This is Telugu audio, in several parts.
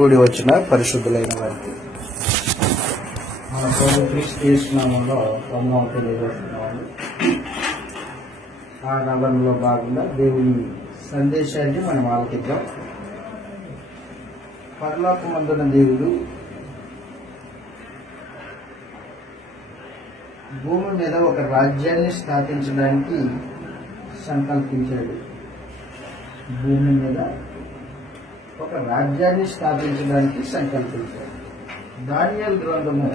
కూడి వచ్చిన పరిశుద్ధులైన వారికి మన ప్రభు క్రీస్తు యేసునామములో వందనాలు తెలియజేస్తున్నాము. ఆ నగరంలో భాగంగా దేవుని సందేశాన్ని మనం ఆలకిద్దాం. పరలోకమందున దేవుడు భూమి మీద ఒక రాజ్యాన్ని స్థాపించడానికి సంకల్పించాడు. భూమి మీద ఒక రాజ్యాన్ని స్థాపించడానికి సంకల్పించాడు. దానియేలు గ్రంథము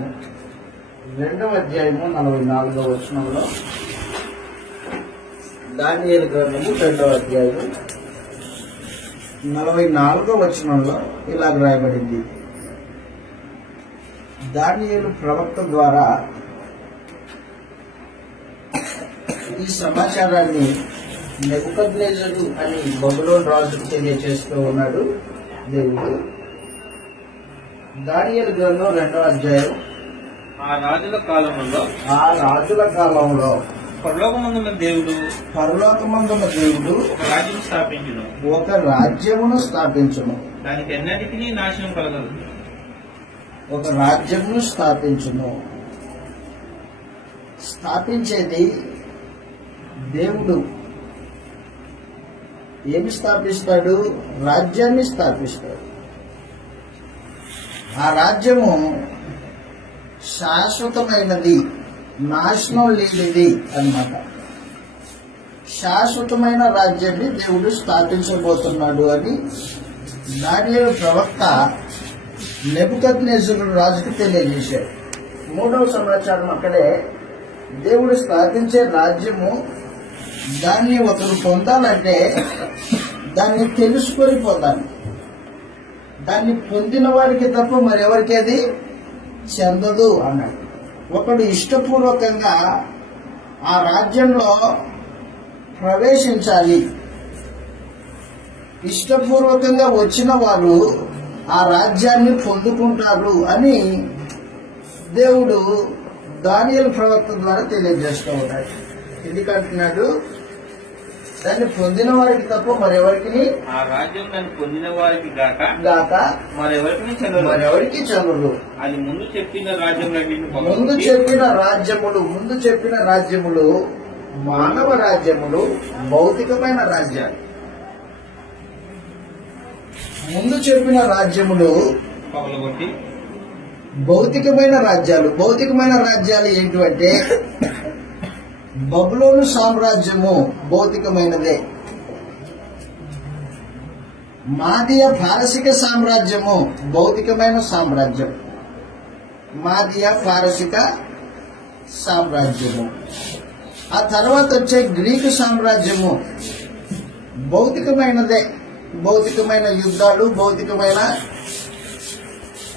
2వ అధ్యాయము 44వ వచనంలో, దానియేలు గ్రంథము 2వ అధ్యాయము 44వ వచనంలో ఇలాగ రాయబడింది. దానియేలు ప్రవక్త ద్వారా ఈ సమాచారాన్ని నెబుకద్నెజరు అని బబులోను రాజుకు తెలియజేస్తూ ఉన్నాడు దేవుడు. దానియేలు గ్రంథం 2వ అధ్యాయం. ఆ రాజుల కాలంలో పరలోకమందున్న దేవుడు ఒక రాజ్యమును స్థాపించును. దానికి ఎన్నటికీ నాశనం కలగదు. ఒక రాజ్యమును స్థాపించేది దేవుడు. ఏమి స్థాపిస్తాడు? రాజ్యాన్ని స్థాపిస్తాడు. ఆ రాజ్యము శాశ్వతమైనది, నాశనం లేనిది అన్నమాట. శాశ్వతమైన రాజ్యాన్ని దేవుడు స్థాపించబోతున్నాడు అని దానియేలు ప్రవక్త నెబుకద్నెజరు రాజుకు తెలియజేశాడు. 3వ సమాచారం అక్కడే. దేవుడు స్థాపించే రాజ్యము, దాన్ని ఒకరు పొందాలంటే దాన్ని తెలుసుకొని పొందాలి. దాన్ని పొందిన వారికి తప్ప మరెవరికి అది చెందదు అన్నాడు. ఒకడు ఇష్టపూర్వకంగా ఆ రాజ్యంలో ప్రవేశించాలి. ఇష్టపూర్వకంగా వచ్చిన వారు ఆ రాజ్యాన్ని పొందుకుంటారు అని దేవుడు దానియేలు ప్రవక్త ద్వారా తెలియజేస్తూ ఉన్నాడు. ఎందుకంటున్నాడు? దాన్ని పొందిన వారికి తప్ప మరెవరికి, ఆ రాజ్యం దాన్ని పొందిన వారికి గాక మరెవరికి చెందదు. అది ముందు చెప్పిన రాజ్యములు, ముందు చెప్పిన రాజ్యములు మానవ రాజ్యములు, భౌతికమైన రాజ్యాలు. ముందు చెప్పిన రాజ్యములు పగలగొట్టి భౌతికమైన రాజ్యాలు. భౌతికమైన రాజ్యాలు ఏంటంటే బబులోను సామ్రాజ్యము భౌతికమైనదే. మాదీయ పారసిక సామ్రాజ్యము భౌతికమైన సామ్రాజ్యం. మాదీయ పారసిక సామ్రాజ్యము. ఆ తర్వాత వచ్చే గ్రీకు సామ్రాజ్యము భౌతికమైనదే. భౌతికమైన యుద్ధాలు, భౌతికమైన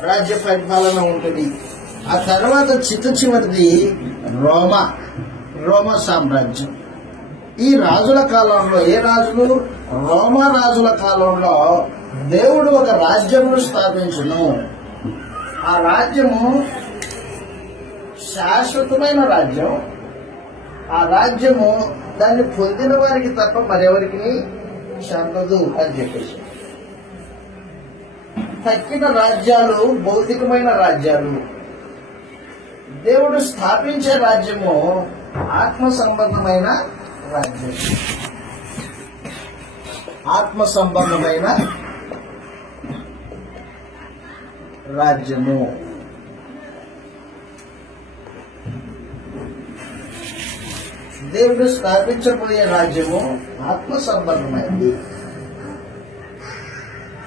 రాజ్య పరిపాలన ఉంటుంది. ఆ తర్వాత చివరిది రోమా సామ్రాజ్యం. ఈ రాజుల కాలంలో, ఏ రాజులు? రోమా రాజుల కాలంలో దేవుడు ఒక రాజ్యమును స్థాపించును. ఆ రాజ్యము శాశ్వతమైన రాజ్యం. ఆ రాజ్యము దాన్ని పొందిన వారికి తప్ప మరెవరికి చెందదు అని చెప్పేసి. తక్కిన రాజ్యాలు భౌతికమైన రాజ్యాలు. దేవుడు స్థాపించే రాజ్యము ఆత్మ సంబంధమైన రాజ్యం. ఆత్మ సంబంధమైన రాజ్యము. దేవుడు స్థాపించబోయే రాజ్యము ఆత్మ సంబంధమైనది.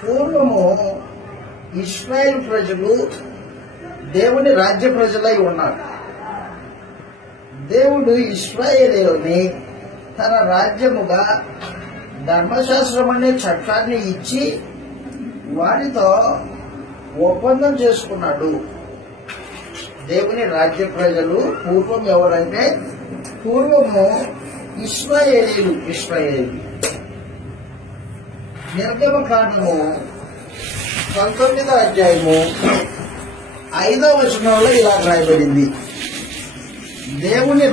పూర్వము ఇశ్రాయేలు ప్రజలు దేవుని రాజ్య ప్రజలై ఉన్నారు. దేవుడు ఇశ్రాయేలుని తన రాజ్యముగా ధర్మశాస్త్రం అనే చట్టాన్ని ఇచ్చి వారితో ఒప్పందం చేసుకున్నాడు. దేవుని రాజ్య ప్రజలు పూర్వం ఎవరంటే, పూర్వము ఇశ్రాయేలీలు. నిర్గమకాండము 19వ అధ్యాయము 5వ వచనంలో ఇలా రాయబడింది. దేవుని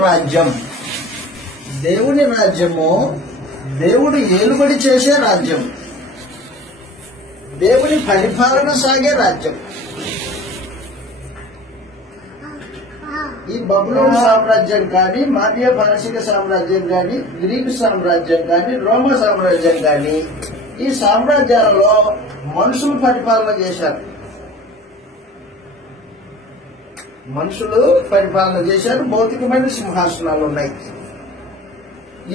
రాజ్యము దేవుడు ఏలుబడి చేసే రాజ్యం. దేవుని పరిపాలన సాగే రాజ్యం. ఈ బబులోను సామ్రాజ్యం కానీ, మాదీయ పారసీక సామ్రాజ్యం కానీ, గ్రీకు సామ్రాజ్యం కానీ, రోమా సామ్రాజ్యం కానీ, ఈ సామ్రాజ్యాలలో మనుషులు పరిపాలన చేశారు. మనుషులు పరిపాలన చేశారు. భౌతికమైన సింహాసనాలు ఉన్నాయి.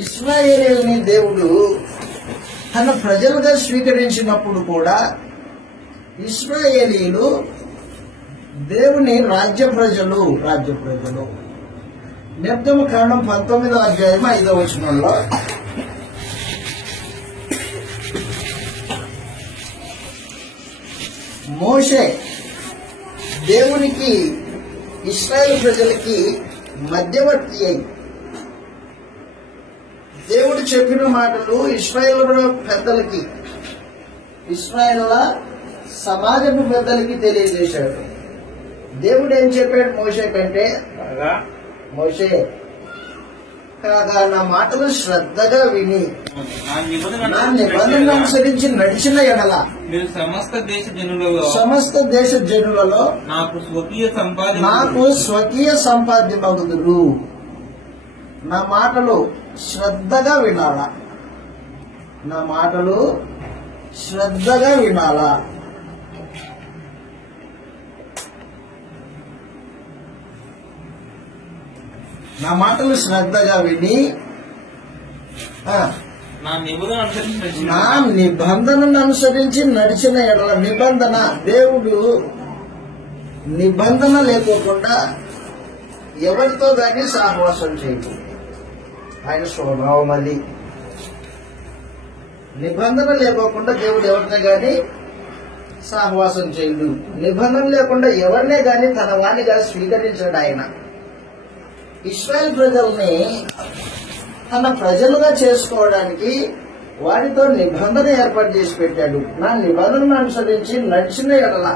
ఇశ్రాయేలీయుల్ని దేవుడు తన ప్రజలుగా స్వీకరించినప్పుడు కూడా ఇశ్రాయేలీయులు దేవుని రాజ్య ప్రజలు. నిర్గమకాండం 19వ అధ్యాయం 5వ వచనంలో మోషే దేవునికి ఇశ్రాయేల్ ప్రజలకి మధ్యవర్తి అయి దేవుడు చెప్పిన మాటలు ఇశ్రాయేల్ పెద్దలకి, ఇశ్రాయేల్ సమాజపు పెద్దలకి తెలియజేశాడు. దేవుడు ఏం చెప్పాడు మోషే కంటే, మోషే కాగా నా మాటలు శ్రద్ధగా విని నా నిబంధన అనుసరించి నడిచిన ఎడల మీరు సమస్త దేశ జనులలో నాకు స్వకీయ సంపాద్యమగుదురు. నా మాటలు శ్రద్ధగా వినాలా, నా మాటలు శ్రద్ధగా వినాలా. నా మాటలు శ్రద్ధగా విని నా నిబంధనను అనుసరించి నడిచిన ఎడల, నిబంధన, దేవుడు నిబంధన లేకోకుండా ఎవరితో కానీ సహవాసం చేయదు. ఆయన స్వభావం అది. నిబంధన లేకోకుండా దేవుడు ఎవరిని కానీ సహవాసం చేయడు. నిబంధన లేకుండా ఎవరినే కానీ తన వాణిగా స్వీకరించాడు ఆయన. ఇశ్రాయేల్ ప్రజల్ని తన ప్రజలుగా చేసుకోవడానికి వారితో నిబంధన ఏర్పాటు చేసి పెట్టాడు. నా నిబంధనను అనుసరించి నడిచిన ఎడల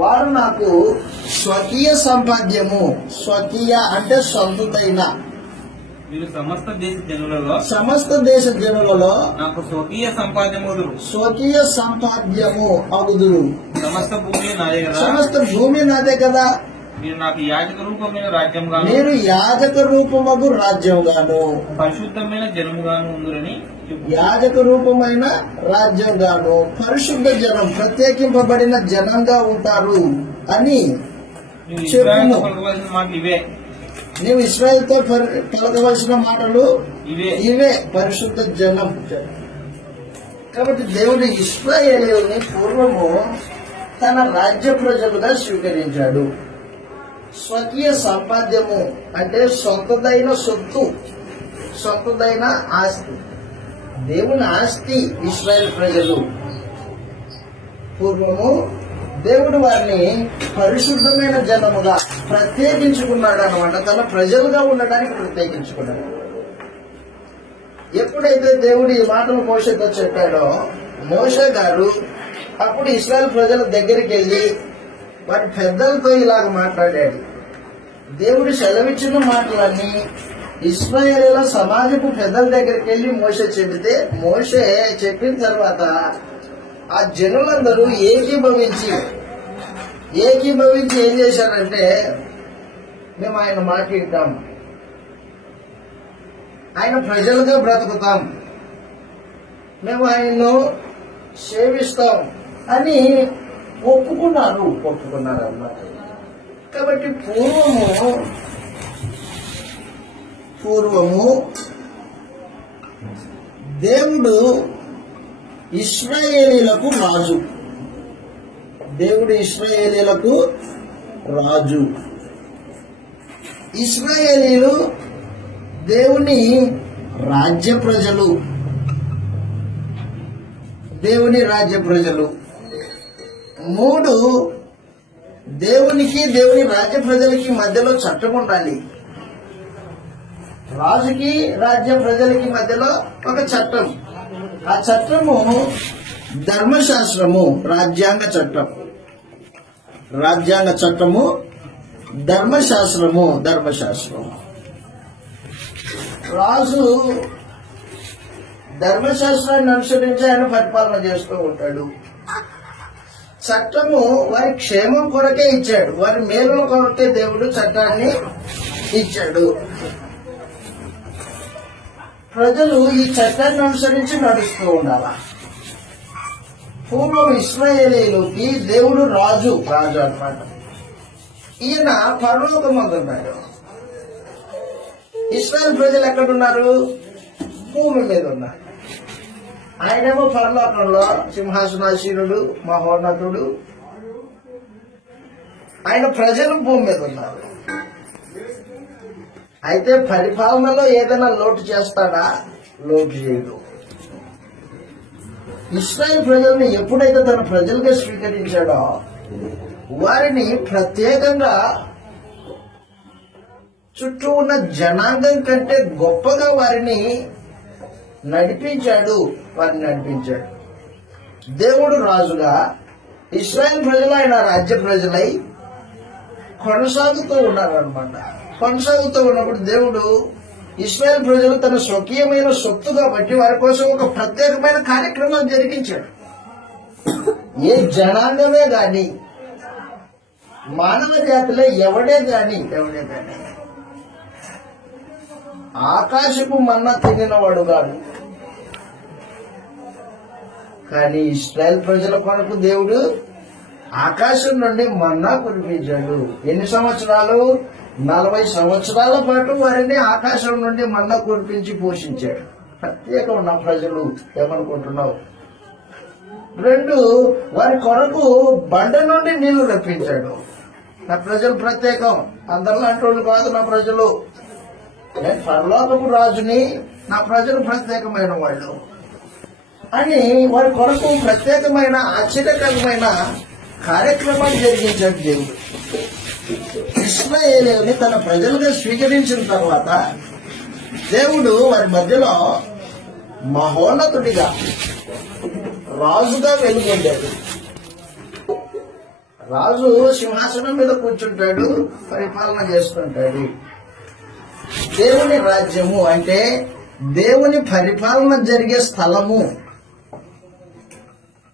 వారు నాకు స్వకీయ సంపాద్యము, స్వకీయ అంటే సొంతైన, సమస్త దేశ జనులలో నాకు స్వకీయ సంపాద్యము అగుదురు. సమస్త భూమి నాదే కదా. మీరు నాకు యాజక రూపమైన రాజ్యంగాను, మీరు యాజక రూపమగు రాజ్యంగాను, పరిశుద్ధమైన జనముగాను ఉందని, యాజక రూపమైన రాజ్యంగాను, పరిశుద్ధ జనం, ప్రత్యేకింపబడిన జనంగా ఉంటారు అని చెప్పుము. మాటలు ఇవే. నీవు ఇశ్రాయేలుతో పలకవలసిన మాటలు ఇవే, పరిశుద్ధ జనం. కాబట్టి దేవుడు ఇశ్రాయేలుని పూర్వము తన రాజ్య ప్రజలుగా స్వీకరించాడు. స్వకీయ సంపాద్యము అంటే సొంతదైన సొత్తు, సొంతదైన ఆస్తి. దేవుని ఆస్తి ఇశ్రాయేల్ ప్రజలు. పూర్వము దేవుడు వారిని పరిశుద్ధమైన జనముగా ప్రత్యేకించుకున్నాడు అన్నమాట. తన ప్రజలుగా ఉండడానికి ప్రత్యేకించుకున్నాడు. ఎప్పుడైతే దేవుడు ఈ మాటలు మోషేతో చెప్పాడో, మోషే గారు అప్పుడు ఇశ్రాయేల్ ప్రజల దగ్గరికి వెళ్ళి వారి పెద్దలతో ఇలాగ మాట్లాడాడు. దేవుడు సెలవిచ్చిన మాటలన్నీ ఇశ్రాయేలీయుల సమాజపు పెద్దల దగ్గరికి వెళ్ళి మోషే చెబితే, మోషే చెప్పిన తర్వాత ఆ జనులందరూ ఏకీభవించి ఏం చేశారంటే, మేము ఆయన మాట వింటాం, ఆయన ప్రజలుగా బ్రతుకుతాం, మేము ఆయన్ను సేవిస్తాం అని ఒప్పుకున్నారు అన్నమాట. కాబట్టి పూర్వము దేవుడు ఇశ్రాయేలీయులకు రాజు. దేవుడు ఇశ్రాయేలీయులకు రాజు. ఇశ్రాయేలీయులు దేవుని రాజ్య ప్రజలు. దేవుని రాజ్య ప్రజలు. 3, దేవునికి దేవుని రాజ్య ప్రజలకి మధ్యలో చట్టం ఉండాలి. రాజుకి రాజ్య ప్రజలకి మధ్యలో ఒక చట్టం. ఆ చట్టము ధర్మశాస్త్రము, రాజ్యాంగ చట్టం. రాజ్యాంగ చట్టము, ధర్మశాస్త్రము. రాజు ధర్మశాస్త్రాన్ని అనుసరించి ఆయన పరిపాలన చేస్తూ ఉంటాడు. చట్టము వారి క్షేమం కొరకే ఇచ్చాడు, వారి మేలుల కొరకే దేవుడు చట్టాన్ని ఇచ్చాడు. ప్రజలు ఈ చట్టాన్ని అనుసరించి నడుస్తూ ఉండాలా. పూర్వం ఇశ్రాయేలీయులకి దేవుడు రాజు అన్నమాట. ఈయన పరలోకమందున్నాడు. ఇశ్రాయేల్ ప్రజలు ఎక్కడున్నారు? భూమి మీద ఉన్నారు. ఆయనేమో పరలోకంలో సింహాసనాసీనుడు, మహోన్నతుడు. ఆయన ప్రజలు భూమి మీద ఉన్నారు. అయితే పరిపాలనలో ఏదైనా లోటు చేస్తాడా? లోటు చేయడు. ఇశ్రాయేల్ ప్రజల్ని ఎప్పుడైతే తన ప్రజలుగా స్వీకరించాడో వారిని ప్రత్యేకంగా చుట్టూ ఉన్న జనాంగం కంటే గొప్పగా వారిని నడిపించాడు. దేవుడు రాజుగా, ఇశ్రాయేల్ ప్రజలు ఆయన రాజ్య ప్రజలై కొనసాగుతూ ఉన్నారనమాట. కొనసాగుతూ ఉన్నప్పుడు దేవుడు ఇశ్రాయేల్ ప్రజలు తన స్వకీయమైన సొత్తు కాబట్టి వారి కోసం ఒక ప్రత్యేకమైన కార్యక్రమం జరిగించాడు. ఏ జనాంగమే గాని, మానవ జాతిలో ఎవడే గాని ఆకాశపు మన్నా తినినవాడు కాదు. కానీ ఇశ్రాయేల్ ప్రజల కొరకు దేవుడు ఆకాశం నుండి మన్నా కురిపించాడు. ఎన్ని సంవత్సరాలు? 40 సంవత్సరాల పాటు వారిని ఆకాశం నుండి మన్నా కురిపించి పోషించాడు. ప్రత్యేకం ఉన్న ప్రజలు ఏమనుకుంటున్నావు? 2, వారి కొరకు బండ నుండి నీళ్లు రప్పించాడు. నా ప్రజలు ప్రత్యేకం, అందరిలాంటి వాళ్ళు కాదు నా ప్రజలు. నేను పరలోకపు రాజుని, నా ప్రజలు ప్రత్యేకమైన వాళ్ళు అని వారి కొరకు ప్రత్యేకమైన ఆశ్చర్యకరమైన కార్యక్రమాలు జరిగించాడు దేవుడు. ఇశ్రాయేలుని తన ప్రజలుగా స్వీకరించిన తర్వాత దేవుడు వారి మధ్యలో మహోన్నతుడిగా, రాజుగా వెలుగొందాడు. రాజు సింహాసనం మీద కూర్చుంటాడు, పరిపాలన చేస్తుంటాడు. దేవుని రాజ్యము అంటే దేవుని పరిపాలన జరిగే స్థలము.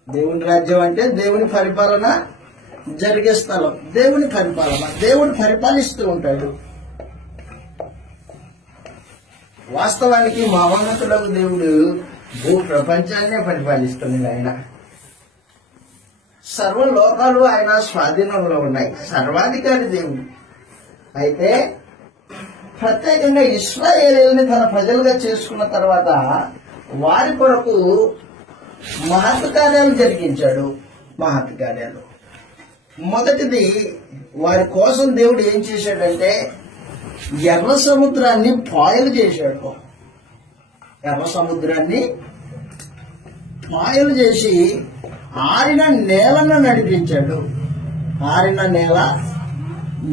దేవుని రాజ్యం అంటే దేవుని పరిపాలన జరిగే స్థలం. దేవుని పరిపాలన, దేవుడు పరిపాలిస్తూ ఉంటాడు. వాస్తవానికి మహోన్నతులకు దేవుడు భూ ప్రపంచాన్నే పరిపాలిస్తున్నాడు. ఆయన సర్వలోకాలు ఆయన స్వాధీనంలో ఉన్నాయి. సర్వాధికారి దేవుడు. అయితే ప్రత్యేకంగా ఇశ్రాయేలుని తన ప్రజలుగా చేసుకున్న తర్వాత వారి కొరకు మహత్ కార్యాలు జరిగించాడు. మహత్ కార్యాలు మొదటిది, వారి కోసం దేవుడు ఏం చేశాడంటే ఎర్ర సముద్రాన్ని పాయలు చేశాడు. ఎర్ర సముద్రాన్ని పాయలు చేసి ఆరిన నేలను నడిపించాడు. ఆరిన నేల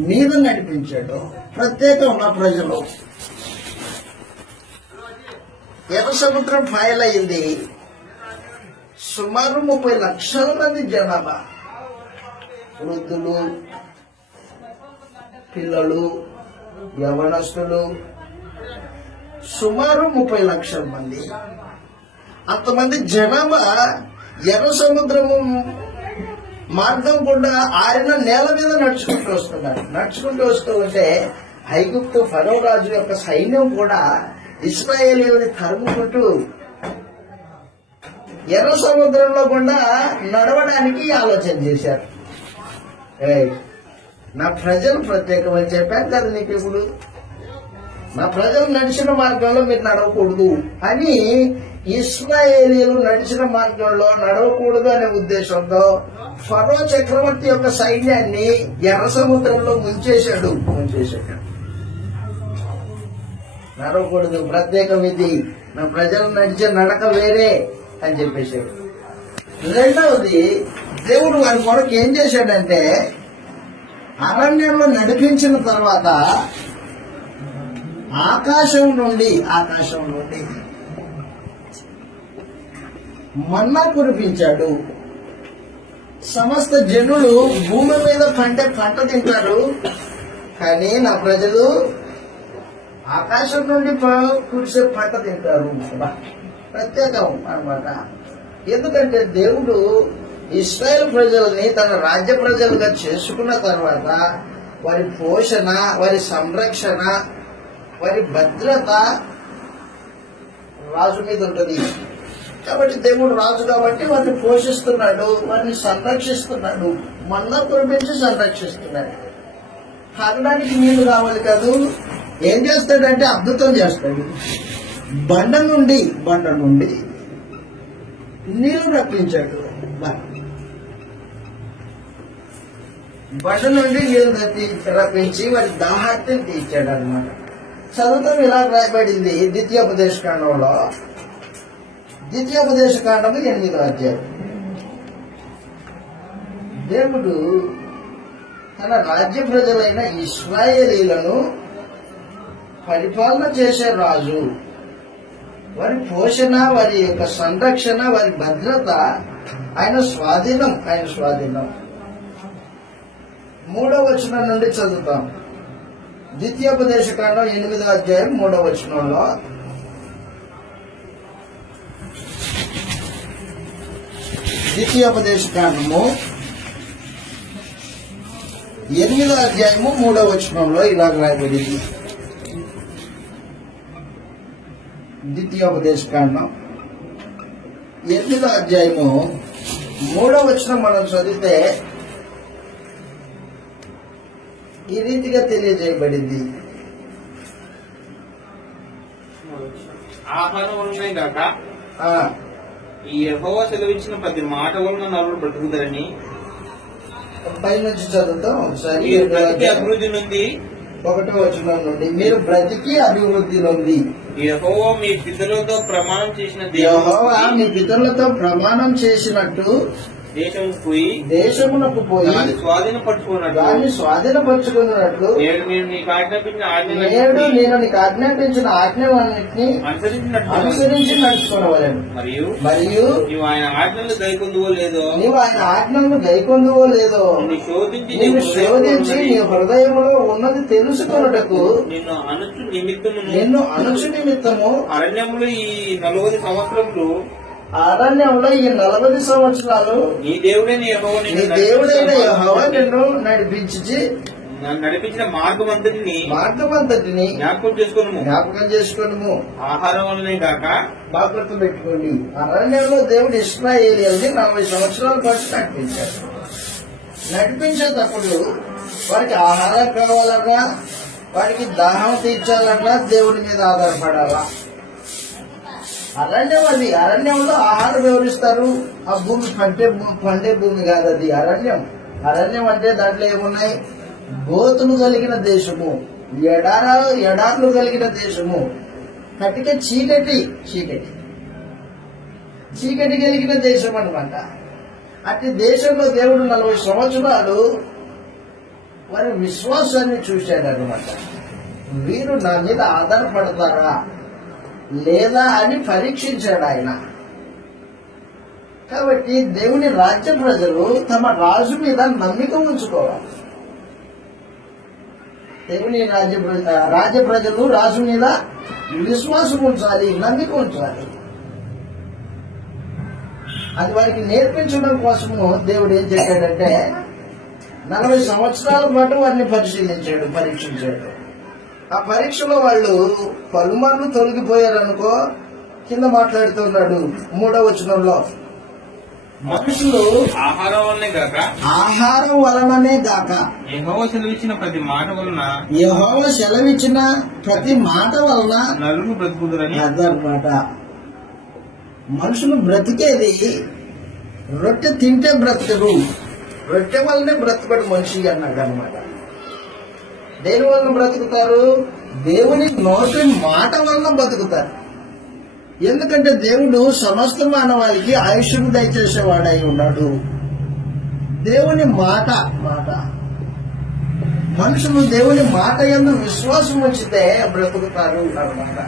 మీద నడిపించాడు. ప్రత్యేకం ఉన్న ప్రజలు. ఎర్ర సముద్రం పాయలయ్యింది. సుమారు 30 లక్షల మంది జనాభా, వృద్ధులు, పిల్లలు, యవనస్తులు, సుమారు 30 లక్షల మంది. అంతమంది జనాభా ఎర్ర సముద్రము మార్గం గుండా ఆరిన నేల మీద నడుచుకుంటూ వస్తున్నారు. నడుచుకుంటూ వస్తూ ఉంటే ఐగుప్తు ఫరో రాజు యొక్క సైన్యం కూడా ఇశ్రాయేలీయుని తరుముకుంటూ ఎర్ర సముద్రంలో గుండా నడవడానికి ఆలోచన చేశారు. నా ప్రజలు ప్రత్యేకమని చెప్పాను కదా నీకు. ఇప్పుడు నా ప్రజలు నడిచిన మార్గంలో మీరు నడవకూడదు అని ఇశ్రాయేలీయులు నడిచిన మార్గంలో నడవకూడదు అనే ఉద్దేశంతో ఫరో చక్రవర్తి యొక్క సైన్యాన్ని ఎర్ర సముద్రంలో ముంచేశాడు. నడవకూడదు, ప్రత్యేకం ఇది, నా ప్రజలు నడిచే నడక వేరే అని చెప్పేశాడు. రెండవది, దేవుడు వారి కొరకు ఏం చేశాడంటే అరణ్యంలో నడిపించిన తర్వాత ఆకాశం నుండి మన్నా కురిపించాడు. సమస్త జనులు భూమి మీద పంట తింటారు, కానీ నా ప్రజలు ఆకాశం నుండి కురిసే పంట తింటారు. ప్రత్యేకం అన్నమాట. ఎందుకంటే దేవుడు ఇశ్రాయేల్ ప్రజల్ని తన రాజ్య ప్రజలుగా చేసుకున్న తర్వాత వారి పోషణ, వారి సంరక్షణ, వారి భద్రత రాజు మీద ఉంటుంది. కాబట్టి దేవుడు రాజు కాబట్టి వారిని పోషిస్తున్నాడు, వారిని సంరక్షిస్తున్నాడు, మన్నా కురిపించి సంరక్షిస్తున్నాడు. తాగడానికి నీళ్లు కావాలి కాదు, ఏం చేస్తాడంటే అద్భుతం చేస్తాడు. బండ నుండి నీళ్లు రప్పించాడు. బండ నుండి నీళ్లు రప్పించి వారి దాహార్తిని తీర్చాడు అనమాట. చదువుతాం ఇలా రాయబడింది ద్వితీయోపదేశ కాండంలో, ద్వితీయోపదేశ కాండము 8వ అధ్యాయం. దేవుడు తన రాజ్య ప్రజలైన ఇశ్రాయేలీలను పరిపాలన చేసే రాజు. వారి పోషణ, వారి యొక్క సంరక్షణ, వారి భద్రత ఆయన స్వాధీనం. 3వ వచనం నుండి చదువుతాం. ద్వితీయోపదేశ కాండం 8వ అధ్యాయం 3వ వచనంలో, ద్వితీయోపదేశ కాండము 8వ అధ్యాయము 3వ వచనంలో ఇలాగ రాయబడింది. ద్వితీయోపదేశ కాండం 8వ అధ్యాయము 3వ వచనం మనం చదివితే ఈ రీతిగా తెలియజేయబడింది. ఆహారం వలనే గాక ఈ యెహోవా సెలవిచ్చిన ప్రతి మాట వలన నరులు బ్రతుకుతారని. పైనుంచి చదువుతాం ఒకసారి. అభివృద్ధి నుండి 1వ వచనం నుండి, మీరు బ్రతికి అభివృద్ధి నుండి. యెహోవా మీ పితరులతో ప్రమాణం చేసిన యెహోవా మీ పితరులతో ప్రమాణం చేసినట్టు దేశమునకు పోయి దాన్ని స్వాధీనపరచుకున్నట్లు నేడు నేను నీకు ఆజ్ఞాపించిన ఆజ్ఞలన్నింటినీ అనుసరించి నడుచుకోవాలని. మరియు నీవు ఆయన ఆజ్ఞలను గైకొందువో లేదో నిన్ను శోధించి నీ హృదయంలో ఉన్నది తెలుసుకొనుటకు నిన్ను అణుచు నిమిత్తము అరణ్యములు ఈ 40 సంవత్సరములు ఈ 40 సంవత్సరాలు నీ దేవుడైన యెహోవా నిన్ను నడిపించిన మార్గమంతటిని జ్ఞాపకం చేసుకొనుము. ఆహారం వల్లనే కాక బాధ్యత పెట్టుకోండి. అరణ్యంలో దేవుడు ఇశ్రాయేలీయుల్ని 40 సంవత్సరాల పాటు నడిపించేటప్పుడు వారికి ఆహారం కావాలన్నా, వారికి దాహం తీర్చాలన్నా దేవుడి మీద ఆధారపడాలా. అరణ్యంలో ఆహారం వివరిస్తారు. ఆ భూమి పండే భూమి కాదు, అది అరణ్యం అంటే దాంట్లో ఏమున్నాయి? గోతులు కలిగిన దేశము, ఎడార్లు కలిగిన దేశము, కటిక చీకటి కలిగిన దేశం అనమాట. అట్టి దేశంలో దేవుడు 40 సంవత్సరాలు వారి విశ్వాసాన్ని చూశాడు అనమాట. వీరు నా మీద ఆధారపడతారా లేదా అని పరీక్షించాడు ఆయన. కాబట్టి దేవుని రాజ్య ప్రజలు తమ రాజు మీద నమ్మిక ఉంచుకోవాలి. దేవుని రాజ్య ప్రజలు రాజు మీద విశ్వాసం ఉంచాలి, నమ్మిక ఉంచాలి. అది వారికి నేర్పించడం కోసము దేవుడు ఏం చేశాడంటే 40 సంవత్సరాల పాటు వారిని పరీక్షించాడు. ఆ పరీక్షలో వాళ్ళు పలుమార్లు తొలగిపోయారనుకో, కింద మాట్లాడుతున్నాడు 3వ వచనంలో, మనుషులు ఆహారం వలననే గాక యెహోవా సెలవిచ్చిన ప్రతి మాట వలన నరులు బ్రతుకుదురని. అదనమాట మనుషులు బ్రతికేది రొట్టె తింటే బ్రతకరు, రొట్టె వల్లనే బ్రతకడు మనిషి అన్నాడు అనమాట. దేని వలన బ్రతుకుతారు? దేవుని నోటి మాట వలన బ్రతుకుతారు. ఎందుకంటే దేవుడు సమస్త మానవాళికి ఆయుష్ను దయచేసేవాడై ఉన్నాడు. దేవుని మాట మనుషులు దేవుని మాట యందు విశ్వాసం ఉంచితే బ్రతుకుతారు అన్నమాట.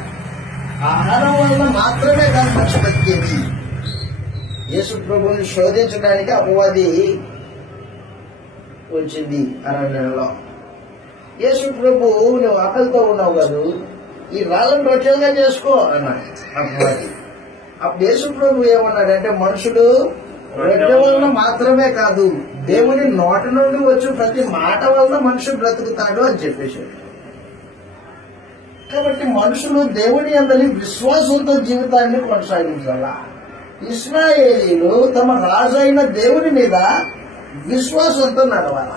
ఆహారం వల్ల మాత్రమే కాదు మనిషి బతికేది. యేసు ప్రభువుని శోధించడానికి అపవాది వచ్చింది అరణ్యంలో. యేసు ప్రభు, నువ్వు ఆకలితో ఉన్నావు కాదు, ఈ రాళ్ళను రొట్టెలుగా చేసుకో అన్నాడు అపవాది. అప్పుడు యేసు ప్రభు ఏమన్నాడంటే, మనుషులు రొట్టె వలన మాత్రమే కాదు, దేవుని నోటి నుండి వచ్చి ప్రతి మాట వలన మనిషి బ్రతుకుతాడు అని చెప్పేశాడు. కాబట్టి మనుషులు దేవుని అందరి విశ్వాసంతో జీవితాన్ని కొనసాగించాల. ఇశ్రాయేలీలు తమ రాజు అయిన దేవుని మీద విశ్వాసంతో నడవాల.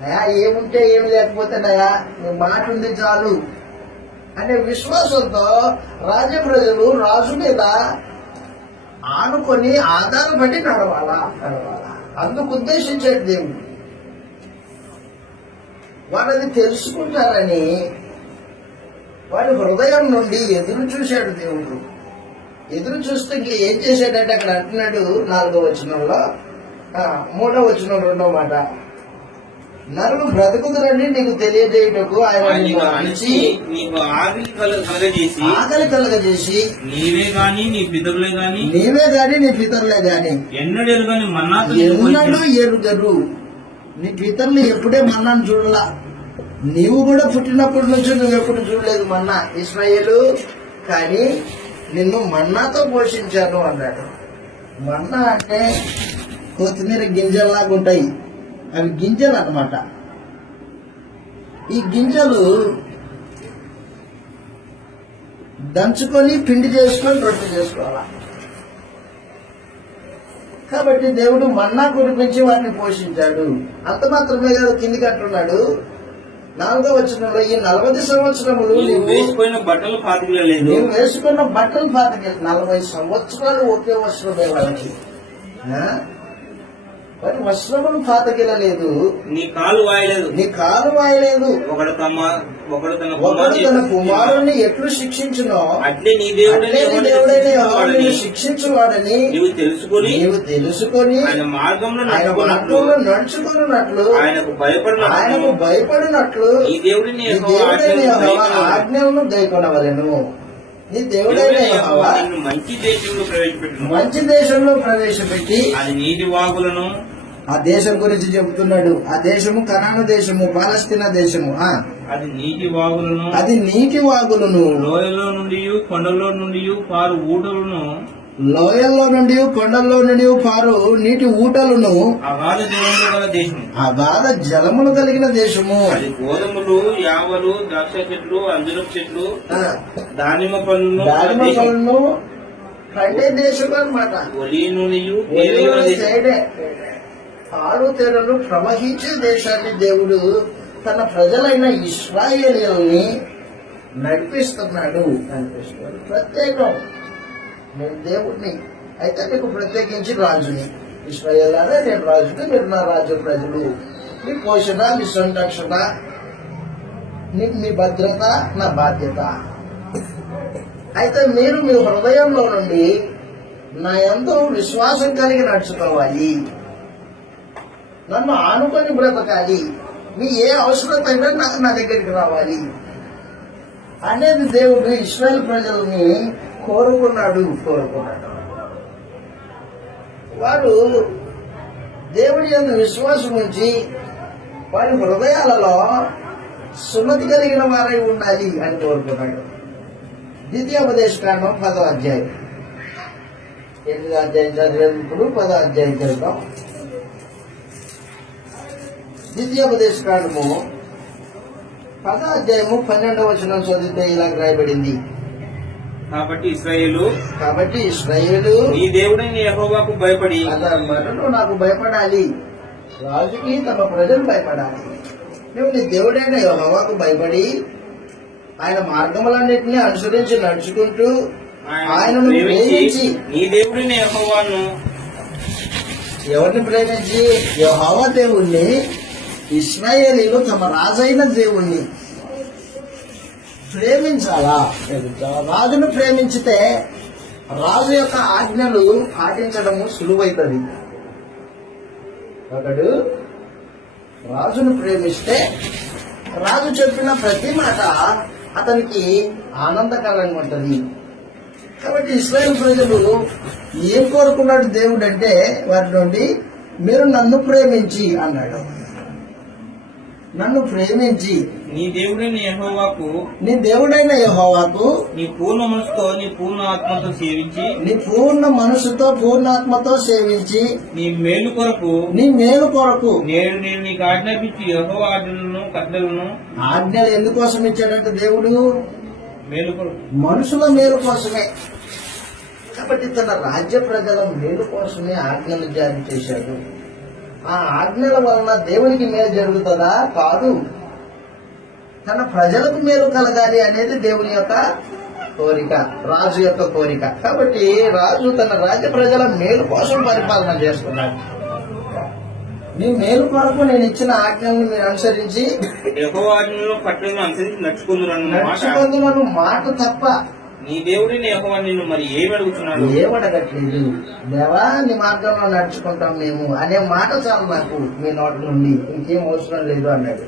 నయా ఏముంటే ఏమి లేకపోతే నయా నీ మాట ఉంది చాలు అనే విశ్వాసంతో రాజ్య ప్రజలు రాజు మీద ఆనుకొని ఆధారపడి నడవాలా. అందుకు ఉద్దేశించాడు దేవుడు. వాళ్ళది తెలుసుకుంటారని వాడి హృదయం నుండి ఎదురు చూశాడు దేవుడు. ఎదురు చూస్తే ఇంక ఏం చేశాడంటే అక్కడ అంటున్నాడు 4వ వచనంలో, 3వ వచనం 2వ మాట, నరులు బ్రతుకుదురని నీకు తెలియజేయుటకు ఆయన నీకు ఆకలి కలగజేసి నీవే గాని నీ పితరులే గాని ఎన్నడూ ఎరుగరు. నీ పితరులు ఎప్పుడే మన్నాను చూడలా. నీవు కూడా పుట్టినప్పటి నుంచి నువ్వు ఎప్పుడు చూడలేదు మన్నా ఇశ్రాయేలు, కానీ నిన్ను మన్నాతో పోషించాను అన్నాడు. మన్నా అంటే కొత్తిమీర గింజల్లాగా ఉంటాయి, అవి గింజలు అన్నమాట. ఈ గింజలు దంచుకొని పిండి చేసుకొని రొట్టె చేసుకోవాలా. కాబట్టి దేవుడు మన్నా కురిపించి వాటిని పోషించాడు. అంత మాత్రమే కాదు, కిందికి అంటున్నాడు 4వ వచనంలో, ఈ 40 సంవత్సరములు నీవు వేసుకున్న బట్టలు పాతికిలేదు. 40 సంవత్సరాలు ఒకే వస్త్రమే వాళ్ళకి, మరి వస్త్రములు పాతకిలలేదు, నీ కాలు వాయలేదు. ఒకడు తన కుమారుని ఎట్లు శిక్షించునో అట్లే నీ దేవుడైన యెహోవాను శిక్షించువాడని నీవు తెలుసుకొని ఆయన మార్గంలో నడుచుకున్నట్లు ఆయనకు భయపడినట్లు ఈ దేవుడిని ఆజ్ఞలను గైకొనవలెను. నీ దేవుడైన యెహోవా మంచి దేశంలో ప్రవేశపెట్టి అది నీటి వాగులను, ఆ దేశం గురించి చెబుతున్నాడు. ఆ దేశము కనాను దేశము, పాలస్తీనా దేశము. అది నీటి వాగులను లోయలో నుండి కొండల్లో నుండి పారు నీటి ఊటలను, అగాధ జలములు కలిగిన దేశము. అది గోధుమలు, యావలు, ద్రాక్ష చెట్లు, అంజూరపు చెట్లు, దానిమ్మ పళ్ళను పండే దేశం అన్నమాట. ఆరు తెరలు ప్రవహించే దేశాన్ని దేవుడు తన ప్రజలైన ఇశ్రాయేలీయుల్ని నడిపిస్తున్నాడు అనిపిస్తున్నాడు. ప్రత్యేకం, నేను దేవుడిని అయితే మీకు ప్రత్యేకించి రాజుని. ఇశ్రాయేలారా నేను రాజుని, మీరు నా రాజు ప్రజలు. మీ పోషణ, మీ సంరక్షణ, మీ భద్రత నా బాధ్యత. అయితే మీరు మీ హృదయంలో నుండి నా యందు విశ్వాసం కలిగి నడుచుకోవాలి, నన్ను ఆనుకొని బ్రతకాలి, మీ ఏ అవసరం అయినా నా దగ్గరికి రావాలి అనేది దేవుడు ఇశ్రాయేల్ ప్రజల్ని కోరుకున్నాడు. వారు దేవుడి యందు విశ్వాసం ఉంచి వారి హృదయాలలో సున్నతి కలిగిన వారై ఉండాలి అని కోరుకున్నాడు. ద్వితీయోపదేశకాండం 10వ అధ్యాయం. 8వ అధ్యాయం చదివేందుకు 10వ అధ్యాయం చదువుతాం. ద్వితీయోపదేశకాండము 10వ అధ్యాయము 12వ వచనం చదివితే ఇలా రాయబడింది, కాబట్టి ఇశ్రాయేలు నీ దేవుడైన యెహోవాకు భయపడి, అదనమాట, నువ్వు నాకు భయపడాలి, రాజుకి తమ ప్రజలు భయపడాలి. నువ్వు నీ దేవుడైన యెహోవాకు భయపడి ఆయన మార్గములన్నింటినీ అనుసరించి నడుచుకుంటూ ఆయనను ప్రేమించి, నీ దేవుడైన యెహోవాను ఎవరిని ప్రేమించి? యెహోవా దేవుణ్ణి, ఇశ్రాయేలీలు తమ రాజైన దేవుణ్ణి ప్రేమించాలా. రాజును ప్రేమించితే రాజు యొక్క ఆజ్ఞలు పాటించడము సులువైతుంది. ఒకడు రాజును ప్రేమిస్తే రాజు చెప్పిన ప్రతి మాట అతనికి ఆనందకరంగా ఉంటుంది. కాబట్టి ఇశ్రాయేల్ ప్రజలు ఏం కోరుకున్నాడు దేవుడు అంటే వారి నుండి, మీరు నన్ను ప్రేమించి అన్నాడు. నన్ను ప్రేమించి నీ దేవుడైన యెహోవాకు నీ దేవుడైన యెహోవాకు నీ పూర్ణ మనసుతో నీ పూర్ణ ఆత్మతో సేవించి నీ పూర్ణ మనసుతో పూర్ణాత్మతో సేవించి నీ మేలు కొరకు నీ మేలు కొరకు నేను నీకు ఆజ్ఞాపించి యెహోవా ఆజ్ఞలను కట్టడలను ఆజ్ఞలు ఎందుకోసం ఇచ్చాడంటే దేవుడు మేలు కొరకు మనుషుల మేలు కోసమే. కాబట్టి తన రాజ్య ప్రజల మేలు కోసమే ఆజ్ఞలు జారీ చేశాడు. ఆ ఆజ్ఞల వలన దేవునికి మేలు జరుగుతుందా? కాదు. తన ప్రజలకు మేలు కలగాలి అనేది దేవుని యొక్క కోరిక, రాజు యొక్క కోరిక. కాబట్టి రాజు తన రాజ్య ప్రజల మేలు కోసం పరిపాలన చేస్తున్నాడు. నీ మేలు కొరకు నేను ఇచ్చిన ఆజ్ఞలను మీరు అనుసరించి యెహోవా ఆజ్ఞలను కట్టడలను అనుసరించి నడుచుకుందుమను మాట తప్ప నీ దేవుడైన యెహోవా నిన్ను మరి ఏమి అడుగుతున్నాడు? ఏమడగట్లేదు. దేవా నీ మార్గంలో నడుచుకుంటాం మేము అనే మాట చాలు నాకు మీ నోటి నుండి, ఇంకేం అవసరం లేదు అన్నాడు.